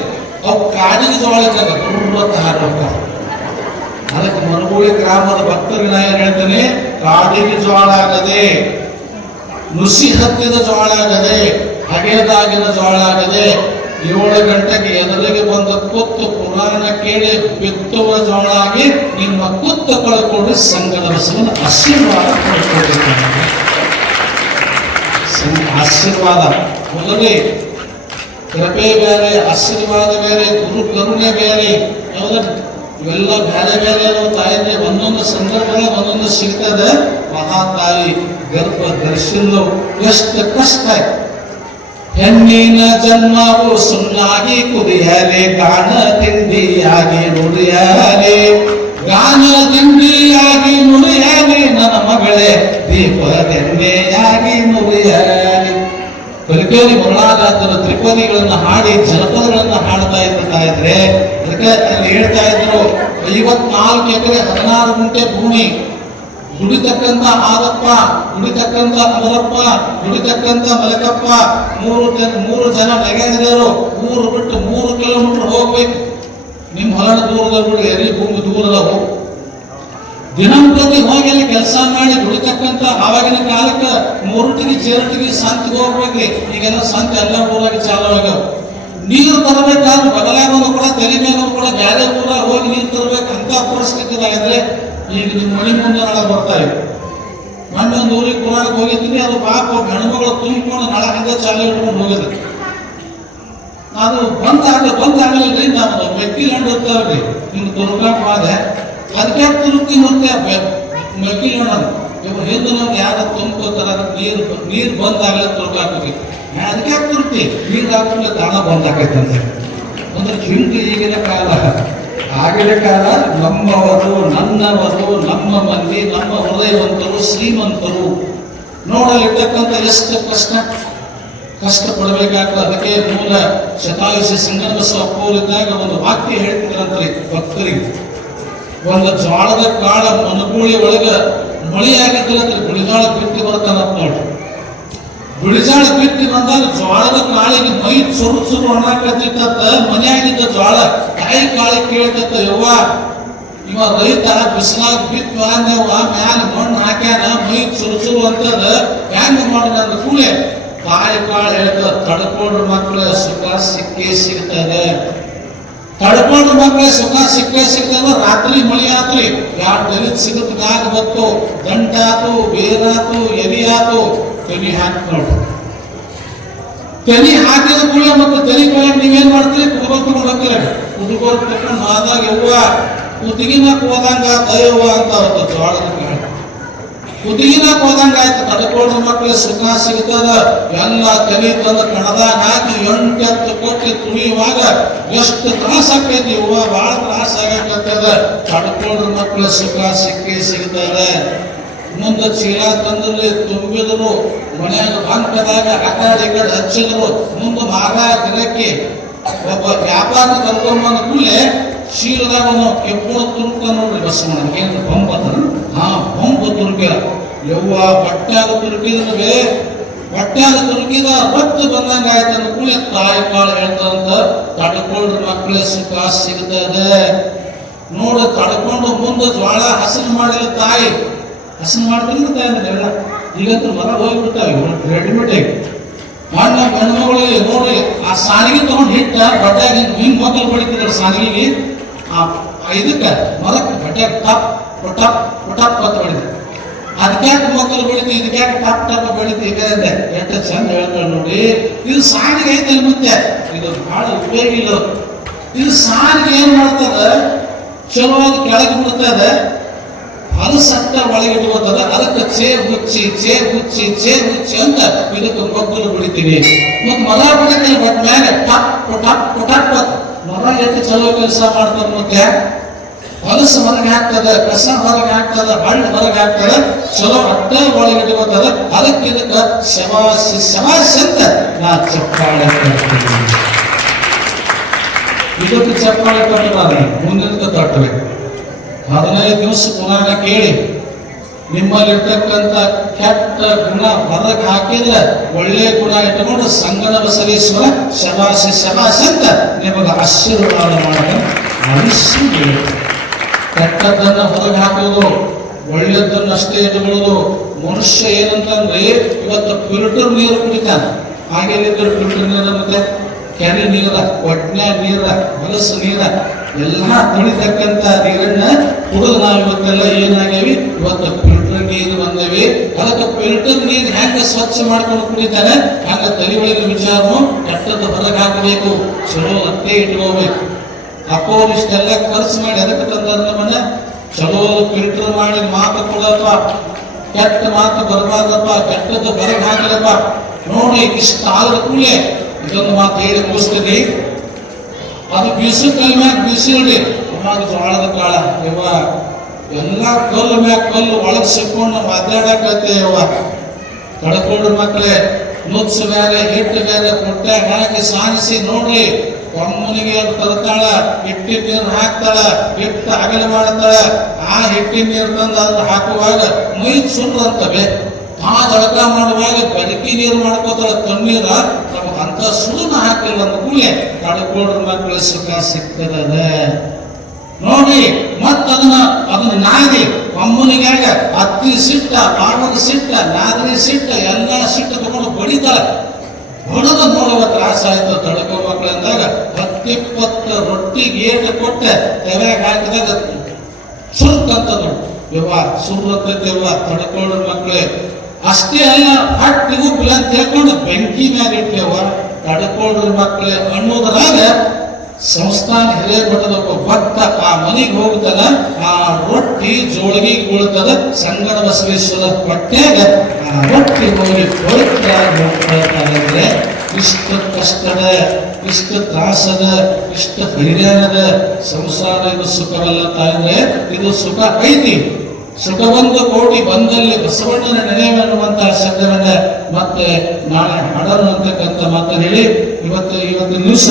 ಅವು ಕಾಡಿಗೆ ಜೋಳ ಇದ್ದಂಗ ಗುರುವತ್ತ ಹಾರೋಕ. ಅದಕ್ಕೆ ಮನಗೂಳಿ ಗ್ರಾಮದ ಭಕ್ತರಿಗೆ ನಾ ಏನ್ ಹೇಳ್ತೇನೆ, ಕಾಡಿಗೆ ಜೋಳ ಆಗದೆ, ಋಷಿ ಹತ್ತಿದ ಜೋಳ ಆಗದೆ, ಹಗೆದಾಗಿನ ಜೋಳ ಆಗದೆ, 7 ಗಂಟೆಗೆ ಎದುರಿಗೆ ಬಂದ ಕೂತು ಪುರಾಣ ಕೇಳಿ ಬಿತ್ತುವ ಜೋಳಾಗಿ ನಿಮ್ಮ ಕೂತು ಕಳ್ಕೊಂಡ್ರೆ ಸಂಗದ ಬಸವನ ಆಶೀರ್ವಾದ ಪಡ್ಕೊಳ್ಬೇಕು. ಆಶೀರ್ವಾದ ಮೊದಲೇ ಕೃಪೆ ಬೇರೆ, ಆಶೀರ್ವಾದ ಬೇರೆ, ಗುರು ಕರುಣೆ ಬೇರೆ. ಹೌದ, ಇವೆಲ್ಲ ಬೇರೆ ಬೇರೆ ತಾಯಿದ್ರೆ ಒಂದೊಂದು ಸಂದರ್ಭದಲ್ಲಿ ಒಂದೊಂದು ಸಿಗ್ತದೆ. ಮಹಾತಾಯಿ ಗರ್ಭ ಧರಿಸಿದ್ದು ಎಷ್ಟು ಕಷ್ಟ. ಹೆಣ್ಣಿನ ಜನ್ಮವು ಸುಳ್ಳಾಗಿ ಕುದಿಯಲೆ, ಗಾನ ತಿಂಡಿಯಾಗಿ ನುಡಿಯಲೆ, ಗಾನ ತಿಂಡಿಯಾಗಿ ನುಡಿಯಲೆ, ನನ್ನ ಮಗಳೇ ದೀಪದೆಣ್ಣೆಯಾಗಿ ನುಡಿಯಲೆ. ಕಲಿಕೇರಿ ಮರುಳಾದಾತರ ತ್ರಿಪದಿಗಳನ್ನು ಹಾಡಿ ಜನಪದಗಳನ್ನು ಹಾಡ್ತಾ ಇದ್ರೆ, ಅದಕ್ಕೆ ಅಲ್ಲಿ ಹೇಳ್ತಾ ಇದ್ರು, 54 ಎಕರೆ 16 ಗುಂಟೆ ಭೂಮಿ, ದುಡಿತಕ್ಕಂತ ಆದಪ್ಪ, ದುಡಿತಕ್ಕಂತ ಅವರಪ್ಪ, ದುಡಿತಕ್ಕಂತ ಮಲಕಪ್ಪ, 3 ಜನ ನೆಗೆದಿದರು. ಊರು ಬಿಟ್ಟು 3 ಕಿಲೋಮೀಟರ್ ಹೋಗ್ಬೇಕು. ನಿಮ್ಮ ಹೊಲನ ದೂರದಲ್ಲಿ ಎರಿ ಭೂಮಿ ದೂರದವು. ದಿನಂಪ್ರತಿ ಹೋಗಿ ಅಲ್ಲಿ ಕೆಲಸ ಮಾಡಿ ದುಡಿತಕ್ಕಂತ ಆವಾಗಿನ ಕಾಲಕ್ಕೆ 3 ಚೇರಟಿಗೆ ಸಂತಿಗೆ ಹೋಗ್ಬೇಕು. ಈಗೆಲ್ಲ ಸಂತೆ ಎಲ್ಲ ಊರಾಗಿ ಚಾಲು ಆಗ್ಯಾವ. ನೀರು ತರಬೇಕಾದ್ರೆ ಬಗಲಾಗೋದು ಕೂಡ, ತೆರೆ ಮೇಲೆ ಕೂಡ ಬೇರೆ ಊರಾಗ ಹೋಗಿ ನೀರು ತರಬೇಕಂತ ಪರಿಸ್ಥಿತಿ ಇದ್ರೆ ಈಗ ನಿಮ್ಮ ಮನೆ ಮುಂದೆ ನಾಳೆ ಬರ್ತಾ ಇದೆ. ಮೊನ್ನೆ ಒಂದು ಊರಿಗೆ ಪುರಾಣಕ್ಕೆ ಹೋಗಿದ್ದೀನಿ, ಅದು ಪಾಪ ಹೆಣ್ಮಗಳು ತುಂಬಿಕೊಂಡು ನಾಳೆ ಹಂಗೆ ಚಾಲೆ ಇಟ್ಕೊಂಡು ಹೋಗಿದ್ದೆ. ನಾನು ಬಂದಾಗಲಿಲ್ಲ. ನಾವು ಮೆಕ್ಕಿ ಹಣ್ಣು ಇರ್ತಾವ್ರಿ, ಹಿಂಗೆ ತುರುಕಾಕ್ ಬಾದೆ, ಅದಕ್ಕೆ ತುರುಕಿ ಮತ್ತೆ ಮೆಕ್ಕಿ ಹಣ್ಣು ಹಿಂದೆ ನಮ್ಗೆ ಯಾರು ತುಂಬ್ಕೋತಾರ, ನೀರು ಬಂದಾಗಲೇ ತುರುಕಾಕೋಗಿ ಅದಕ್ಕೆ ತುರುಕಿ ನೀರು ಹಾಕಿದ್ರೆ ದಾಣ ಬಂದಾಕೈತಂತೆ. ಅಂದ್ರೆ ಹಿಂದೆ ಈಗಿನ ಕಾಲ, ಆಗಿನ ಕಾಲ ನಮ್ಮವರು, ನನ್ನವರು, ನಮ್ಮ ಮಂದಿ, ನಮ್ಮ ಹೃದಯವಂತರು, ಶ್ರೀಮಂತರು ನೋಡಲಿರ್ತಕ್ಕಂಥ ಎಷ್ಟು ಕಷ್ಟ ಪಡಬೇಕಾಗ್ತದೆ. ಅದಕ್ಕೆ ಮೂಲ ಶತಾಯುಷಿ ಸಂಗಮ ಬಸವ ಅಪ್ಪವರಿದ್ದಾಗ ಒಂದು ವಾಕ್ಯ ಹೇಳ್ತಿದ್ರಂತ್ರಿ ಭಕ್ತರಿಗೆ, ಒಂದು ಜೋಳದ ಕಾಳ ಮನಗೂಳಿ ಒಳಗ ಮಳಿ ಆಗಿದ್ದಿಲ್ಲ ಬಿಳಿಜಾಳ ಬಿತ್ತಿ ಬರ್ತಾನ ನೋಡಿ. ಬಿಳಿಜಾಳ ಬಿತ್ತಿ ಬಂದಾಗ ಜೋಳದ ಕಾಳಿಗೆ ಮೈ ಸುರು ಸುರು ಒಣಾಕತ್ತಿತ್ತ ಮನೆಯಾಗಿದ್ದ ಜೋಳ ಕಾಯಿ ಕಾಳಿ ಕೇಳ್ತತ್ತ, ಯವ್ವ ಇವ ರೈತ ಬಿಸಿಲಾಗ ಬಿತ್ತು ಅಂದೇವ ಮ್ಯಾಲ ಮಣ್ಣು ಹಾಕ್ಯಾನ ಮೈ ಸುರು ಸುರು ಅಂತದ ಹೆಂಗ ಮಾಡಿದ ಅಂದ ಕೂಳೆ ಕಾಯಿ ಕಾಳು ಹೇಳ್ತದ, ತಡ್ಕೊಂಡ್ರ ಮಕ್ಕಳ ಸುಖ ಸಿಕ್ಕೇ ಸಿಗ್ತದೆ. ತಡ್ಕೊಂಡ್ರ ಮಕ್ಕಳ ಸುಖ ಸಿಕ್ಕೇ ಸಿಗ್ತದ. ರಾತ್ರಿ ಮಳಿ ಆತ್ರಿ, ಯಾವ ದಲಿತ ಸಿಗತ್ ಮ್ಯಾಗ ಬತ್ತು, ದಂಟಾತು ಬೇರಾತು ಎಲಿ ಆತು, ತೆನಿ ಹಾಕಿ ನೋಡ್ರಿ. ತೆನಿ ಹಾಕಿದ ಕೂಡ ಮತ್ತೆ ತೆನಿ ಕೆಳಗೆ ನೀವೇನ್ ಮಾಡ್ತೀರಿ, ಕುದುಗೋದು ಹೋಗ್ತೀರ. ಕುದುಗೋದು ತಕೊಂಡು ಆದಾಗ ಯವ್ವ ಕುದಿಗಿನಾಕ ಹೋದಂಗ ದಯವ್ವ ಅಂತ ಅವತ್ತು ಜೋಳದ ಕಾಳು ಕುದಿಗಿನಾಕ ಹೋದಂಗ ಆಯ್ತು. ತಡ್ಕೊಂಡ್ರ ಮಕ್ಕಳ ಸುಖ ಸಿಗ್ತದ. ಎಲ್ಲ ತೆನಿ ತಂದ ಕಣದಾಗ ಹಾಕಿ 8 ಕೊಟ್ಟಿ ತುಳಿಯುವಾಗ ಎಷ್ಟು ತ್ರಾಸ ಆಕೈತಿ ಯವ್ವ, ಬಹಳ ತ್ರಾಸ ಆಗಕತ್ತದ. ತಡ್ಕೊಂಡ್ರ ಮಕ್ಕಳ ಸುಖ ಸಿಕ್ಕೇ ಸಿಗ್ತದೆ. ಮುಂದೆ ಚೀಲ ತಂದಲ್ಲಿ ತುಂಬಿದ್ರು, ಮನೆಯಾಗ ಬಂಕದಾಗ ಆ ಕಡೆ ಈ ಕಡೆ ಹಚ್ಚಿದ್ರು. ಮುಂದೆ ಮಾಗ ಗಿರಕ್ಕಿ ಒಬ್ಬ ವ್ಯಾಪಾರ ಕರ್ಕೊಂಬಂದ ಕೂಡಲೇ ಶೀಲದಾಗ ಕೆಂಪು ತುರುಕ ನೋಡ್ರಿ ಬಸವಣ್ಣ ಏನು ಬೊಂಬ ಬೊಂಬ ತುರುಕ ಯವ್ವ ಬಟ್ಟ್ಯಾಗ ತುರುಕಿದ್ರೆ ಬಟ್ಟ್ಯಾಗ ತುರುಕಿದ ರಕ್ತ ಬಂದಂಗ ಆಯ್ತಂದ ಕೂಡಲೇ ತಾಯಿ ಕಾಳು ಹೇಳ್ತಂತ ತಡ್ಕೊಂಡ್ರ ಮಕ್ಕಳೇ ಸುಖ ಸಿಗ್ತದೆ. ನೋಡಿ ತಡ್ಕೊಂಡು ಮುಂದೆ ಜ್ವಾಳ ಹಸನು ಮಾಡಿಲ್ಲ ತಾಯಿ, ಹಸನು ಮಾಡ್ತಿಲ್ಲ ತಾಯಿ ಅಂದ್ರೆ ಎಲ್ಲ ಈಗಂತೂ ಹೊರಗೆ ಹೋಗ್ಬಿಡ್ತಾವೆ ರೆಡಿಮೇಡ್ ಆಗಿ. ಮಣ್ಣ ಹೆಣ್ಮಗಳಿಗೆ ನೋಡಿ ಆ ಸಾನಿಗೆ ತಗೊಂಡು ಹಿಟ್ಟ ಬಟ್ಟ್ಯಾಗ ಹಿಂಗ್ ಮಕ್ಕಳು ಹೊಡಿತಿದ್ರು ಸಾನಿಗೆ, ಆ ಇದಕ್ಕೆ ಮರಕ್ಕೆ ಬಟ್ಟ್ಯಾಗ ಟಪ್ ಟಪ್ ಟಪ್ ಅಂತ ಹೊಡಿದ್ರು. ಅದಕ್ಯಾಕೆ ಮಕ್ಕಳು ಬೆಳಿತು, ಇದಕ್ಯಾಕೆ ಟಪ್ ಟಪ್ ಬೆಳಿತು, ಈಗ ಎಷ್ಟು ಚಂದ ಹೇಳ್ತಾರೆ ನೋಡಿ. ಇದು ಸಾನಿಗೆ ಐತೆ ಮತ್ತೆ ಇದು ಬಹಳ ಉಪಯೋಗ ಇಲ್ಲ. ಇದು ಸಾನಿಗೆ ಏನ್ ಮಾಡ್ತದ, ಚಲೋವಾಗಿ ಕೆಳಗೆ ಬಿಡ್ತದ, ಹಲಸಟ್ಟ ಒಳಗೆ ಇಟ್ಕೋತದ. ಅದಕ್ಕೆ ಚೇ ಹುಚ್ಚಿ ಅಂತ ಇದಕ್ಕೆ ಮಕ್ಕಳು ಬಿಡ್ತೀವಿ. ಮತ್ ಮರ ಬಿಡ್ತೀವಿ ಬಟ್ ಮೇಲೆ ಟಪ್ ಟಪ್ ಟಪ್ ಮರ ಎಷ್ಟು ಚಲೋ ಕೆಲಸ ಮಾಡ್ತದ. ಮತ್ತೆ ಹೊಲಸು ಹೊರಗೆ ಹಾಕ್ತದ, ಕಸ ಹೊರಗೆ ಹಾಕ್ತದ, ಹಣ್ಣು ಹೊರಗೆ ಹಾಕ್ತದ, ಚಲೋ ಅಟ್ಟ ಒಳಗೆ ಇಟ್ಕೋತದ. ಅದಕ್ಕೆ ಇದಕ್ಕೆ ಶಬಾಷ್ ಅಂತ ನಾ ಚಪ್ಪಾಳೆ ಕೊಡ್ತೀನಿ. ಇದಕ್ಕೆ ಚಪ್ಪಾಳೆ ಕೊಟ್ಟರೆ ಮುಂದಿನ ತಟ್ಟಬೇಕು. 15 ದಿವಸ ಪುರಾಣ ಕೇಳಿ ನಿಮ್ಮಲ್ಲಿರ್ತಕ್ಕಂಥ ಕೆಟ್ಟ ಗುಣ ಹೊರಗೆ ಹಾಕಿದ್ರೆ ಒಳ್ಳೆ ಗುಣ ಇಟ್ಟುಕೊಂಡು ಸಂಗಣ ಬಸವೇಶ್ವರ ಶಬಾಷ್ ಅಂತ ನಿಮಗೆ ಆಶೀರ್ವಾದ ಮಾಡಲು ಅವಶ್ಯ. ಕೆಟ್ಟದ್ದನ್ನ ಹೊರಗೆ ಹಾಕೋದು, ಒಳ್ಳೆದನ್ನ ಅಷ್ಟೇ ಇಟ್ಕೊಳ್ಳೋದು. ಮನುಷ್ಯ ಏನಂತಂದ್ರೆ ಇವತ್ತು ಫಿಲ್ಟರ್ ನೀರು ಕುಡಿತಾನೆ. ಹಾಗೆ ಫಿಲ್ಟರ್ ನೀರ ಮತ್ತೆ ಕೆರೆ ನೀರ, ಒಟ್ನ್ಯಾಗ ನೀರ, ಹೊಲಸು ನೀರ ಎಲ್ಲ ತುಳಿತಕ್ಕಂತ ನೀರನ್ನ ಕುಡಿದು ನಾವು ಇವತ್ತೆಲ್ಲ ಏನಾಗೇವಿ, ಇವತ್ತು ಫಿಲ್ಟರ್ ನೀರು ಬಂದೇವಿ. ಅದಕ್ಕೆ ಫಿಲ್ಟರ್ ನೀರು ಹೆಂಗ ಸ್ವಚ್ಛ ಮಾಡ್ಕೊಂಡು ಕುಡಿತಾರೆ ಹಂಗ ತಲೆ ಒಳಗಿನ ವಿಚಾರನು ಕೆಟ್ಟದ್ದು ಹೊರಗೆ ಹಾಕಬೇಕು, ಚಲೋ ಅಟ್ಟೆ ಇಟ್ಕೋಬೇಕು. ಅಪ್ಪವ್ರು ಇಷ್ಟೆಲ್ಲ ಖರ್ಚು ಮಾಡಿ ಅದಕ್ಕೆ ತಂದಾರ ನಮ್ಮನ್ನ ಚಲೋ ಫಿಲ್ಟರ್ ಮಾಡಿ ಮಾತು ಕೊಡಪ್ಪ, ಕೆಟ್ಟ ಮಾತು ಬರಬಾರ್ದಪ್ಪ, ಕೆಟ್ಟದ್ದು ಹೊರಗೆ ಹಾಕಲಪ್ಪ. ನೋಡಿ ಇಷ್ಟ ಆದ ಕೂಡಲೇ ಇದೊಂದು ಮಾತು ಹೇಳಿ ಮುಗಿಸ್ತೀನಿ. ಅದು ಬೀಸು ಕಲ್ ಮ್ಯಾಗ ಬೀಸಿಲ್ರಿ, ಅವಾಗ ಜೋಳದ ಕಾಳ ಯವ್ವ ಎಲ್ಲ ಕಲ್ಲು ಮ್ಯಾಗ ಕಲ್ಲು ಒಳಗೆ ಸಿಕ್ಕೊಂಡು ಮಾತಾಡಕತ್ತೆ ಯವ್ವ. ತಡ್ಕೊಂಡ್ರ ಮಕ್ಕಳೇ ನುಚ್ಚು ಬೇರೆ ಹಿಟ್ಟು ಬೇರೆ ಕೊಟ್ಟಾಗ ಹಾಕಿ ಸಾನಿಸಿ ನೋಡ್ರಿ. ಒಮ್ಮನಿಗೆ ತರ್ತಾಳ, ಹಿಟ್ಟಿನ ನೀರು ಹಾಕ್ತಾಳ, ಹಿಟ್ಟು ಅಗಲ ಮಾಡ್ತಾಳ. ಆ ಹಿಟ್ಟಿನ ನೀರು ತಂದು ಅದ್ರ ಹಾಕುವಾಗ ಮೈ ಸುಳ್ಳು ಅಂತವೆ. ಆ ಜಳಕ ಮಾಡುವಾಗ ಬೆಳಕಿ ನೀರು ಮಾಡ್ಕೋತಾಳ ತಣ್ಣೀರ. ನಮಗೆ ಅಂತ ಸುಳ್ಳು ಹಾಕಿಲ್ಲ ಅಂದ ಕೂಡಲೇ ತಡ್ಕೊಂಡ್ರ ಮಕ್ಕಳ ಸುಖ ಸಿಗ್ತದ ನೋಡಿ. ಮತ್ತ ಅದನ್ನ ನಾದಿ ಅಮ್ಮನಿಗಾಗ ಅತ್ತಿ ಸಿಟ್ಟ, ಬಾಣದ ಸಿಟ್ಟ, ನಾದಿನಿ ಸಿಟ್ಟ, ಎಲ್ಲ ಸಿಟ್ಟ ತಗೊಂಡು ಬಡಿತಾಳ. ಹೊಡೆದ ನೋಡುವ ತ್ರಾಸ ಆಯ್ತು ತಡ್ಕೋ ಮಕ್ಕಳು ಅಂದಾಗ 10-20 ರೊಟ್ಟಿಗೆ ಏಟು ಕೊಟ್ಟೆ ತೆವ್ಯಾಗ ಹಾಕಿದಾಗ ಸುರ್ತಂತ ನೋಡಿ ಯವ್ವ, ಸುರ್ತೈತೆವ್ವ. ತಡ್ಕೊಂಡ್ರ ಮಕ್ಕಳೇ ಅಷ್ಟೇ ಅಲ್ಲ, ಹಟ್ಟಿಗೂ ಬಿಲ ಅಂತ ಹೇಳ್ಕೊಂಡು ಬೆಂಕಿ ಮ್ಯಾಗ ಇಟ್ಟೆವ್ವ. ತಡ್ಕೊಂಡ್ರ ಮಕ್ಕಳೇ ಅನ್ನೋದ್ರಾಗ ಸಂಸ್ಥಾನ ಹಿರೇಮಠದ ಒಬ್ಬ ಭಕ್ತ ಆ ಮನೆಗೆ ಹೋಗ್ತಾನ. ಆ ರೊಟ್ಟಿ ಜೋಳಿಗೆ ಬೀಳ್ತದ, ಸಂಗಣ ಬಸವೇಶ್ವರ ಹೊಟ್ಟೆಗ ಆ ರೊಟ್ಟಿ ಹೋಗಿ ಹೋಗ್ತಾರೆ. ಇಷ್ಟು ಕಷ್ಟದ, ಇಷ್ಟು ತ್ರಾಸದ, ಇಷ್ಟು ಹೈರಾಣದ ಸಂಸಾರ ಇದು ಸುಖವಲ್ಲ ತಾಯಿದ್ರೆ. ಇದು ಸುಖ ಐತಿ. ಸುಖವೊಂದು ಕೋಟಿ ಬಂದಲ್ಲಿ ಬಸವಣ್ಣನ ನೆನೆಯುವಂತಹ ಶಬ್ದವನ್ನ ಮತ್ತೆ ನಾಳೆ ಹಾಡಲು ಅಂತಕ್ಕಂಥ ಮಾತನ್ನು ಹೇಳಿ ಇವತ್ತಿನ ದಿವಸ